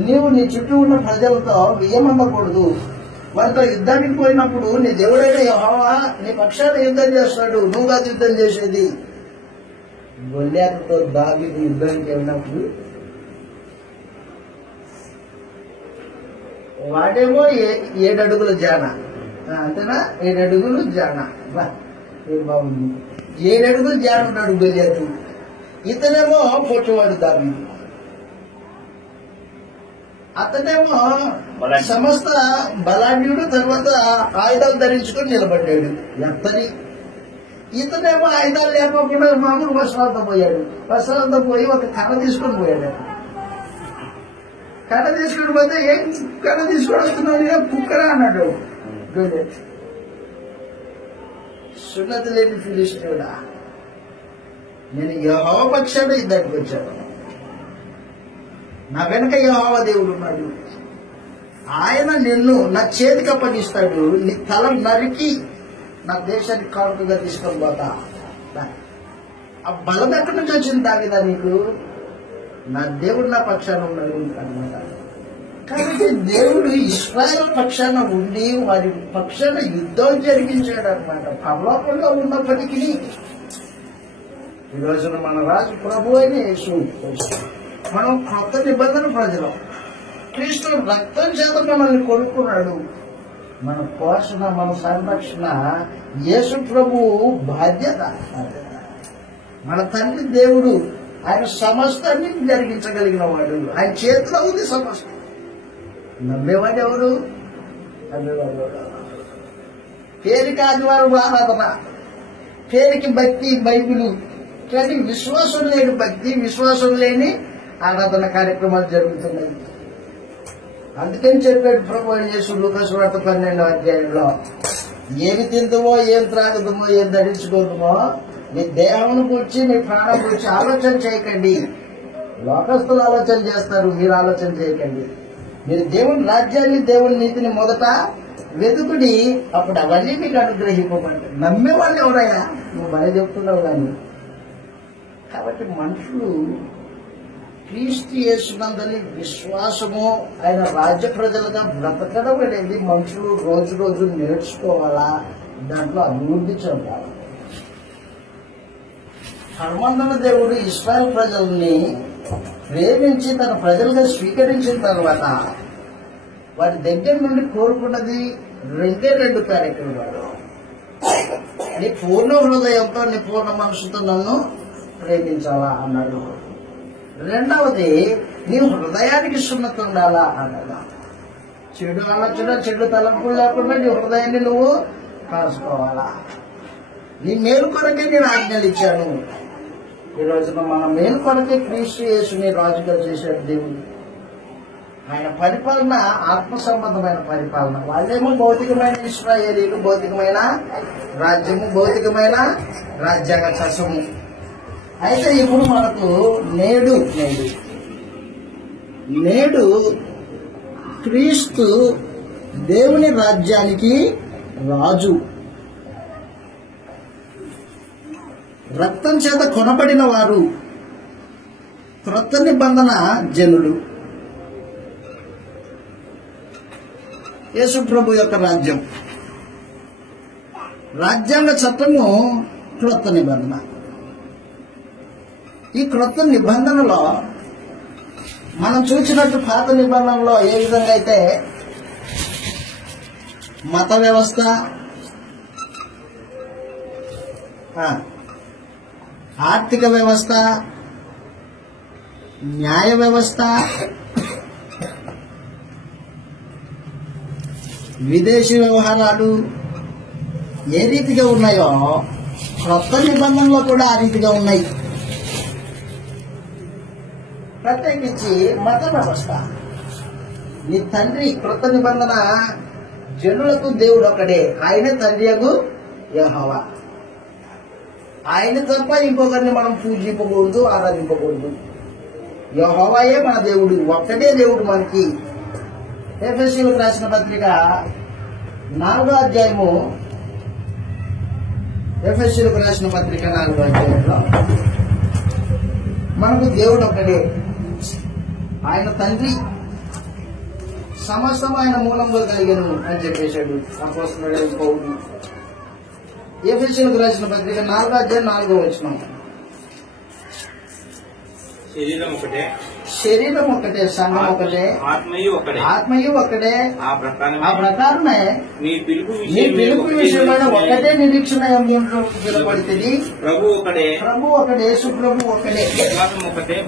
నీవు నీ చుట్టూ ఉన్న ప్రజలతో వియ్యమమ్మకూడదు. వారితో యుద్ధానికి పోయినప్పుడు నీ దేవుడైన యెహోవా నీ పక్షాన యుద్ధం చేస్తాడు, నువ్వు కాదు యుద్ధం చేసేది. గొల్యాతుతో దావీదు యుద్ధానికి వెళ్ళినప్పుడు వాడేమో 7 అడుగుల జాన, అంతేనా, 7 అడుగులు జాన, బాగుంది. 7 అడుగులు జాన ఉన్నాడు గొల్యాతు. ఇతనేమో పొట్టువాడు దావీదు. అతనేమో సమస్త బలాఢ్యుడు, తర్వాత ఆయుధాలు ధరించుకొని నిలబడ్డాడు ఎత్తని. ఇతనేమో ఆయుధాలు లేకపోకుండా మామూలు వస్త్రాలతో పోయాడు. వస్త్రాలతో పోయి ఒక కర్ర తీసుకొని పోయాడు. కర్ర తీసుకుని పోతే ఏం కర్ర తీసుకొని వస్తున్నాడు, కుక్కరా అన్నాడు. సున్నతి లేని ఫిలిష్తీయుడా, నేను యెహోవా పక్షాన యుద్ధానికి వచ్చాను, నా వెనక యెహోవా దేవుడు ఉన్నాడు, ఆయన నిన్ను నా చేతికి అప్పగిస్తాడు, నీ తల నరికి నా దేశానికి కానుకగా తీసుకొని పోతా. ఆ బలం ఎక్కడి నుంచి వచ్చింది దావీదా నీకు? నా దేవుడు నా పక్షాన ఉన్నాడు అనమాట. కాబట్టి దేవుడు ఇశ్రాయేలు పక్షాన ఉండి వారి పక్షాన యుద్ధం జరిగించాడు అనమాట. పరలోకంలో ఉన్నప్పటికీ ఈ రోజున మన రాజు ప్రభు అయిన యేసు, మనం కొత్త నిబంధన ప్రజలు, క్రీస్తు రక్తం చేత మనల్ని కొనుక్కున్నాడు. మన పోషణ, మన సంరక్షణ యేసు ప్రభు బాధ్యత. మన తండ్రి దేవుడు, ఆయన సమస్తాన్ని జరిగించగలిగిన వాడు, ఆయన చేతిలో ఉంది సమస్తం. నమ్మేవాడు ఎవరు? నమ్మేవాడు పేరుకి ఆదివారం ఆరాధన, పేరుకి భక్తి, బైబిలు, కానీ విశ్వాసం లేని భక్తి, విశ్వాసం లేని ఆరాధన కార్యక్రమాలు జరుగుతున్నాయి. అందుకని చెప్పాడు ప్రభు యేసు లూకాసు వార్త 12వ అధ్యాయంలో, ఏమి తిందుమో, ఏం త్రాగుదమో, ఏం ధరించుకోదుమో మీ దేహం గురించి, మీ ప్రాణం గురించి ఆలోచన చేయకండి. లోకస్తులు ఆలోచన చేస్తారు, మీరు ఆలోచన చేయకండి. మీరు దేవుని రాజ్యాన్ని, దేవుని నీతిని మొదట వెతుకుడి, అప్పుడు అవన్నీ మీకు అనుగ్రహింపబడతాయి. నమ్మేవాళ్ళు ఎవరయ్యా? నువ్వు బాగా చెప్తున్నావు కానీ. కాబట్టి మనుషులు క్రీస్తు యేసునందని విశ్వాసము, ఆయన రాజ్య ప్రజలుగా బ్రతకడం అనేది మనుషులు రోజు రోజు నేర్చుకోవాలా, దాంట్లో అభివృద్ధి చెందాలి. హనుమంతుని దేవుడు ఇశ్రాయేలు ప్రజల్ని ప్రేమించి తన ప్రజలుగా స్వీకరించిన తర్వాత వారి దగ్గర నుండి కోరుకున్నది 2 కార్యక్రమాలు. నీ పూర్ణ హృదయంతో, నీ పూర్ణ మనసుతో నన్ను ప్రేమించాలా అన్నాడు. రెండవది, నీ హృదయానికి సున్నతి ఉండాలా అన్నాడు. చెడు ఆలోచన, చెడు తలంపులు లేకుండా నీ హృదయాన్ని నువ్వు కాసుకోవాలా. నీ మేలు కొరకే నేను ఆజ్ఞలు ఇచ్చాను. ఈ రోజున మన మేలు కొరకే క్రీస్తు యేసుని రాజుగా చేశాడు దేవుడు. ఆయన పరిపాలన ఆత్మ సంబంధమైన పరిపాలన. వాళ్ళేమో భౌతికమైన ఇశ్రాయేలీలు, భౌతికమైన రాజ్యము, భౌతికమైన రాజ్యాంగ చసము. అయితే ఇప్పుడు మనకు నేడు క్రీస్తు దేవుని రాజ్యానికి రాజు, రక్తం చేత కొనబడిన వారు, క్రొత్త నిబంధన జనులు. యేసు ప్రభు యొక్క రాజ్యం. రాజ్యాంగ చట్టము క్రొత్త నిబంధన. ఈ క్రొత్త నిబంధనలో మనం చూసినట్టు పాత నిబంధనలో ఏ విధంగా అయితే మత వ్యవస్థ, ఆర్థిక వ్యవస్థ, న్యాయ వ్యవస్థ, విదేశీ వ్యవహారాలు ఏ రీతిగా ఉన్నాయో క్రొత్త నిబంధనలో కూడా ఆ రీతిగా ఉన్నాయి. ప్రత్యేకించి మత వ్యవస్థ. నీ తండ్రి క్రొత్త నిబంధన జనులకు దేవుడు ఒకడే, ఆయనే తండ్రియగు యెహోవా. ఆయన తప్ప ఇంకొకరిని మనం పూజింపకూడదు, ఆరాధింపకూడదు. యెహోవాయే మన దేవుడు, ఒక్కటే దేవుడు మనకి. ఎఫెసీయులకు రాసిన పత్రిక 4వ అధ్యాయము, ఎఫెసీయులకు రాసిన పత్రిక 4వ అధ్యాయంలో మనకు దేవుడు ఒక్కడే, ఆయన తండ్రి, సమస్తం ఆయన మూలంలో కలిగను అని చెప్పేశాడు అపోస్తలుడైన పౌలు. ఎఫెసీయులకు రాసిన పత్రిక 4వ అధ్యాయం 4వ వచనం. శరీరం ఒకటే, సంఘం ఒకటే, ఆత్మయు ఒకటే. ఆ ప్రకారమే మీ పిలుపు విషయమైన ఒకటే నిరీక్షణ పిలువబడుతుంది. ప్రభు ఒకటే, యేసు ప్రభు ఒకటే,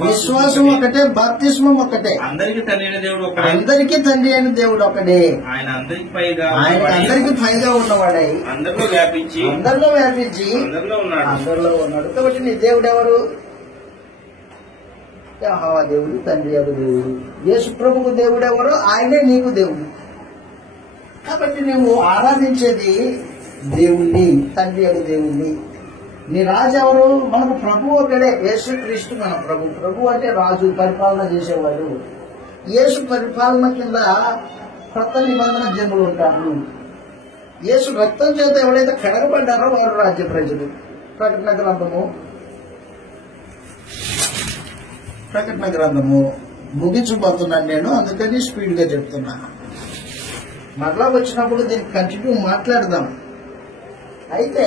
విశ్వాసం ఒకటే, బాప్తిస్మం ఒకటే. అందరికీ తండ్రి అయిన దేవుడు ఒకటే. ఆయన అందరికి పైగా ఉన్నవాడై అందరిలో వ్యాపించి అందరిలో ఉన్నాడు. కాబట్టి నీ దేవుడు ఎవరు? యెహోవా దేవుడు, తండ్రి యొక్క దేవుడు. యేసు ప్రభుకు దేవుడు ఎవరు? ఆయనే నీకు దేవుడు. కాబట్టి నువ్వు ఆరాధించేది దేవుణ్ణి, తండ్రి యొక్క దేవుణ్ణి. నీ రాజు ఎవరు? మనకు ప్రభు ఒకడే, యేసు క్రీస్తు మన ప్రభు. ప్రభు అంటే రాజు, పరిపాలన చేసేవాడు. యేసు పరిపాలన కింద కొత్త నిబంధన జనులు ఉంటారు. యేసు రక్తం చేత ఎవరైతే కడగబడ్డారో వారు రాజ్య ప్రజలు. ప్రకటన గ్రంథము ముగించబోతున్నాను నేను, అందుకని స్పీడ్ గా చెప్తున్నా. మరలా వచ్చినప్పుడు దీనికి కంటిన్యూ మాట్లాడదాం. అయితే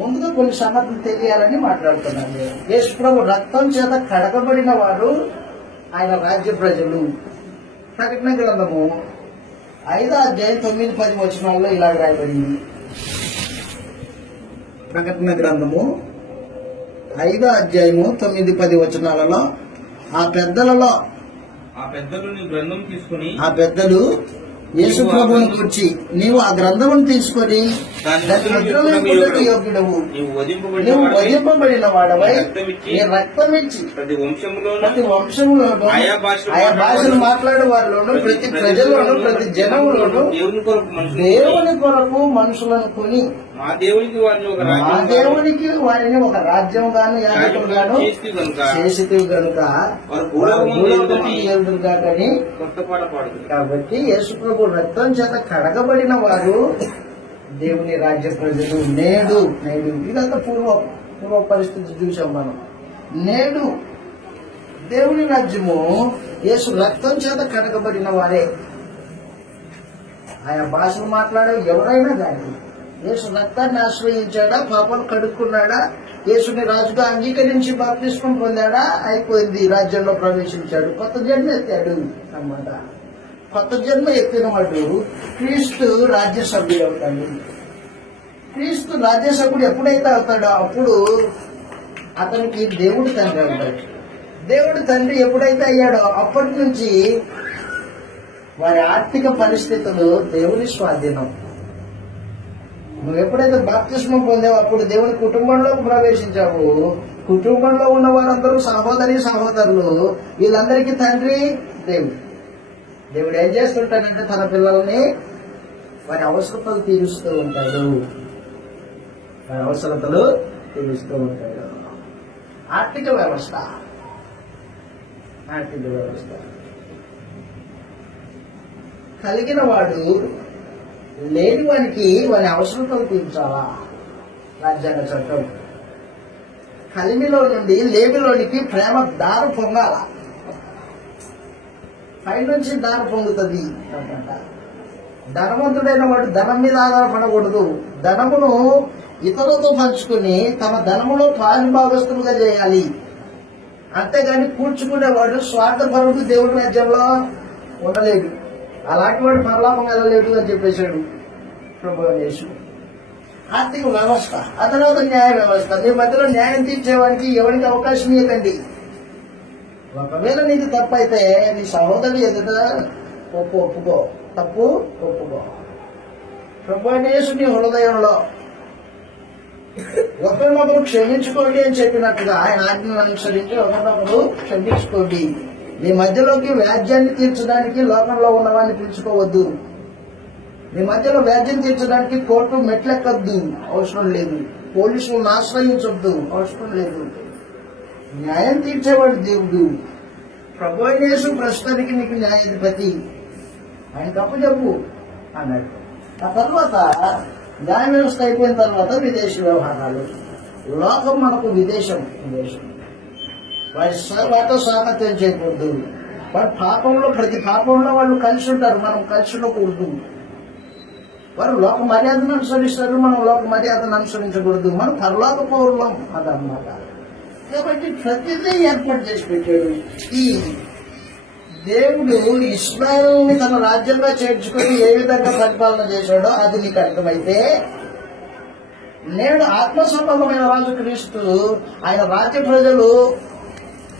ముందుగా కొన్ని సంగతులు తెలియాలని మాట్లాడుతున్నాను. యేసు ప్రభు రక్తం చేత కడగబడిన వారు ఆయన రాజ్య ప్రజలు. ప్రకటన గ్రంథము 5వ అధ్యాయం 9-10 వచనాల్లో ఇలాగ రాయబడింది. ప్రకటన గ్రంథము 5వ అధ్యాయము 9-10 వచనాలలో ఆ పెద్దలు యేసు ప్రభువుని గురించి, నీవు ఆ గ్రంథమును తీసుకొని యోగ్యుడవు, నువ్వు వధింపబడిన వాడవై నీ రక్తమిచ్చి ప్రతి వంశంలోనూ ఆయా భాషలు మాట్లాడే వారిలోను, ప్రతి ప్రజల్లోనూ, ప్రతి జనములోను దేవుని కొరకు మనుషులను కొని మా దేవునికి వారిని ఒక రాజ్యం గాను యాజకులు గాను చేసితివి గనుక కానీ. కాబట్టి యేసు ప్రభు రక్తం చేత కడగబడిన వారు దేవుని రాజ్య ప్రజలు. నేడు ఇదంతా పూర్వ పరిస్థితి చూసాం మనం. నేడు దేవుని రాజ్యము యేసు రక్తం చేత కడగబడిన వారే. ఆయా భాషలు మాట్లాడే ఎవరైనా కానీ యేసు రక్తాన్ని ఆశ్రయించాడా, పాపాలు కడుక్కున్నాడా, యేసుని రాజుగా అంగీకరించి బాప్తిస్మం పొందాడా, అయిపోయింది, రాజ్యంలో ప్రవేశించాడు, కొత్త జన్మ ఎత్తాడు అన్నమాట. కొత్త జన్మ ఎత్తిన వాడు క్రీస్తు రాజ్యసభ్యుడు అవుతాడు. క్రీస్తు రాజ్యసభ్యుడు ఎప్పుడైతే అవుతాడో అప్పుడు అతనికి దేవుడు తండ్రి అవుతాడు. దేవుడు తండ్రి ఎప్పుడైతే అయ్యాడో అప్పటి నుంచి వారి ఆర్థిక పరిస్థితులు దేవుని స్వాధీనం. నువ్వు ఎప్పుడైతే బాప్తిస్మం పొందావు అప్పుడు దేవుని కుటుంబంలోకి ప్రవేశించావు. కుటుంబంలో ఉన్న వారందరూ సహోదరులు, వీళ్ళందరికీ తండ్రి దేవుడు. దేవుడు ఏం చేస్తుంటాడంటే తన పిల్లల్ని వారి అవసరతలు తీరుస్తూ ఉంటాడు. ఆర్థిక వ్యవస్థ కలిగిన వాడు లేని వానికి వారి అవసరతలు తీర్చాలా. రాజ్యాంగ చట్టం. కలిమిలో నుండి లేమిలోనికి ప్రేమ దారు పొంగాల. పైనుంచి దారి పొందుతుంది అంట. ధనవంతుడైన వాడు ధనం మీద ఆధారపడకూడదు. ధనమును ఇతరులతో పంచుకుని తమ ధనములో పాలుభాగస్తులుగా చేయాలి. అంతేగాని కూర్చుకునేవాడు స్వార్థపరుడు దేవుడి రాజ్యంలో ఉండలేడు. అలాంటి వాడు పరలోకం వెళ్ళలేడు అని చెప్పేశాడు ప్రభు యేసు. ఆర్థిక వ్యవస్థ, ఆ తర్వాత న్యాయ వ్యవస్థ. మీ మధ్యలో న్యాయం తీర్చేవాడికి ఎవరికి అవకాశం ఇవ్వకండి. ఒకవేళ నీకు తప్పు అయితే నీ సహోదరుడు ఎదుట ఒప్పుకో, తప్పు ఒప్పుకో. ప్రభు యేసు నీ హృదయంలో ఒకరినొకరు క్షమించుకోండి అని చెప్పినట్టుగా ఆయన ఆజ్ఞను అనుసరించి ఒకరినొకరు క్షమించుకోండి. మీ మధ్యలోకి వ్యాజ్యాన్ని తీర్చడానికి లోకంలో ఉన్నవాడిని పిలుచుకోవద్దు. మీ మధ్యలో వ్యాజ్యం తీర్చడానికి కోర్టు మెట్లెక్కద్దు, అవసరం లేదు. పోలీసులను ఆశ్రయించొద్దు, అవసరం లేదు. న్యాయం తీర్చేవాడు దేవుడు. ప్రభు యేసు ప్రస్తుతానికి నీకు న్యాయాధిపతి. ఆయన తప్పు చెప్పు అన్నాడు. ఆ తర్వాత న్యాయ వ్యవస్థ అయిపోయిన తర్వాత విదేశీ వ్యవహారాలు. లోకం మనకు విదేశం. వాటితో సామర్థ్యం చేయకూడదు. వాడు పాపంలో, ప్రతి పాపంలో వాళ్ళు కలిసి ఉంటారు, మనం కలిసి ఉండకూడదు. వారు లోక మర్యాదను అనుసరిస్తారు, మనం లోక మర్యాదను అనుసరించకూడదు. మనం పరలోక పౌరులం అదన్నమాట. కాబట్టి ప్రతిదీ ఏర్పాటు చేసి పెట్టాడు. ఈ దేవుడు ఇశ్రాయేలుని తన రాజ్యంగా చేర్చుకుని ఏ విధంగా పరిపాలన చేశాడో అది నీకు అర్థమైతే, నేడు ఆత్మ సంబంధమైన రాజు క్రీస్తు, ఆయన రాజ్య ప్రజలు,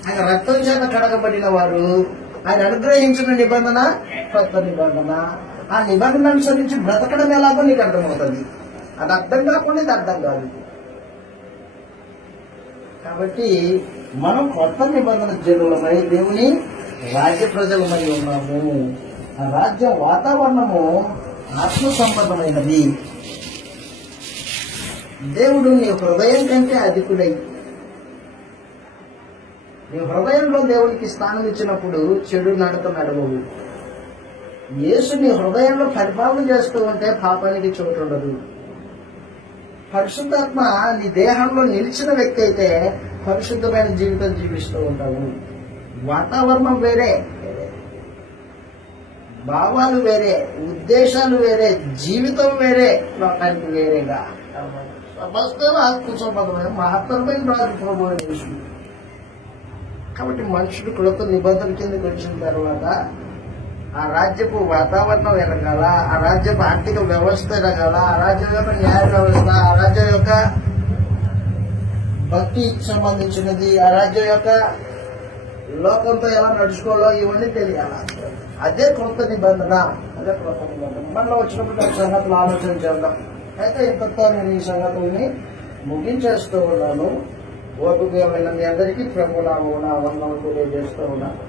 ఆయన రక్తం చేత కడగబడిన వారు, ఆయన అనుగ్రహించిన నిబంధన కొత్త నిబంధన. ఆ నిబంధన అనుసరించి బ్రతకడం ఎలాగో నీకు అర్థమవుతుంది. అది అర్థం కాకుండా ఇది అర్థం కాదు. కాబట్టి మనం కొత్త నిబంధన జనులమై దేవుని రాజ్య ప్రజలమై ఉన్నాము. ఆ రాజ్యం వాతావరణము ఆత్మ సంబంధమైనది. దేవుడు నీ హృదయం కంటే అధికుడై, నీ హృదయంలో దేవునికి స్థానం ఇచ్చినప్పుడు చెడు నడత నడవవు. యేసు నీ హృదయంలో పరిపాలన చేస్తూ ఉంటే పాపానికి చోటు ఉండదు. పరిశుద్ధాత్మ నీ దేహంలో నిలిచిన వ్యక్తి అయితే పరిశుద్ధమైన జీవితం జీవిస్తూ ఉంటావు. వాతావరణం వేరే, భావాలు వేరే, ఉద్దేశాలు వేరే, జీవితం వేరే, లోకానికి వేరేగా. సమస్తం ఆత్మ సంబంధమైన మహత్తరమైన రాజు ప్రభు యేసు. కాబట్టి మనుషుడు కృత నిబంధన కిందకి వచ్చిన తర్వాత ఆ రాజ్యపు వాతావరణం ఎరగాల, ఆ రాజ్యపు ఆర్థిక వ్యవస్థ ఎరగాల, ఆ రాజ్యం యొక్క న్యాయ వ్యవస్థ, ఆ రాజ్యం యొక్క భక్తికి సంబంధించినది, ఆ రాజ్యం యొక్క లోకంతో ఎలా నడుచుకోవాలో ఇవన్నీ తెలియాలి. అదే కృత నిబంధన, అదే కృత నిబంధన. మనలో వచ్చినప్పుడు సంగతులు ఆలోచన చేద్దాం. అయితే ఇంతతో నేను ఈ సంగతుల్ని ముగించేస్తూ ఉన్నాను. ఓపిక మీ అందరికీ ప్రభు నామమున వందనాలు తెలియజేస్తూ ఉన్నాను.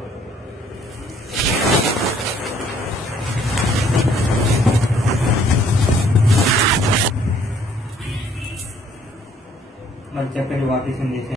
మరి చెప్పండి వాక్యం చేసి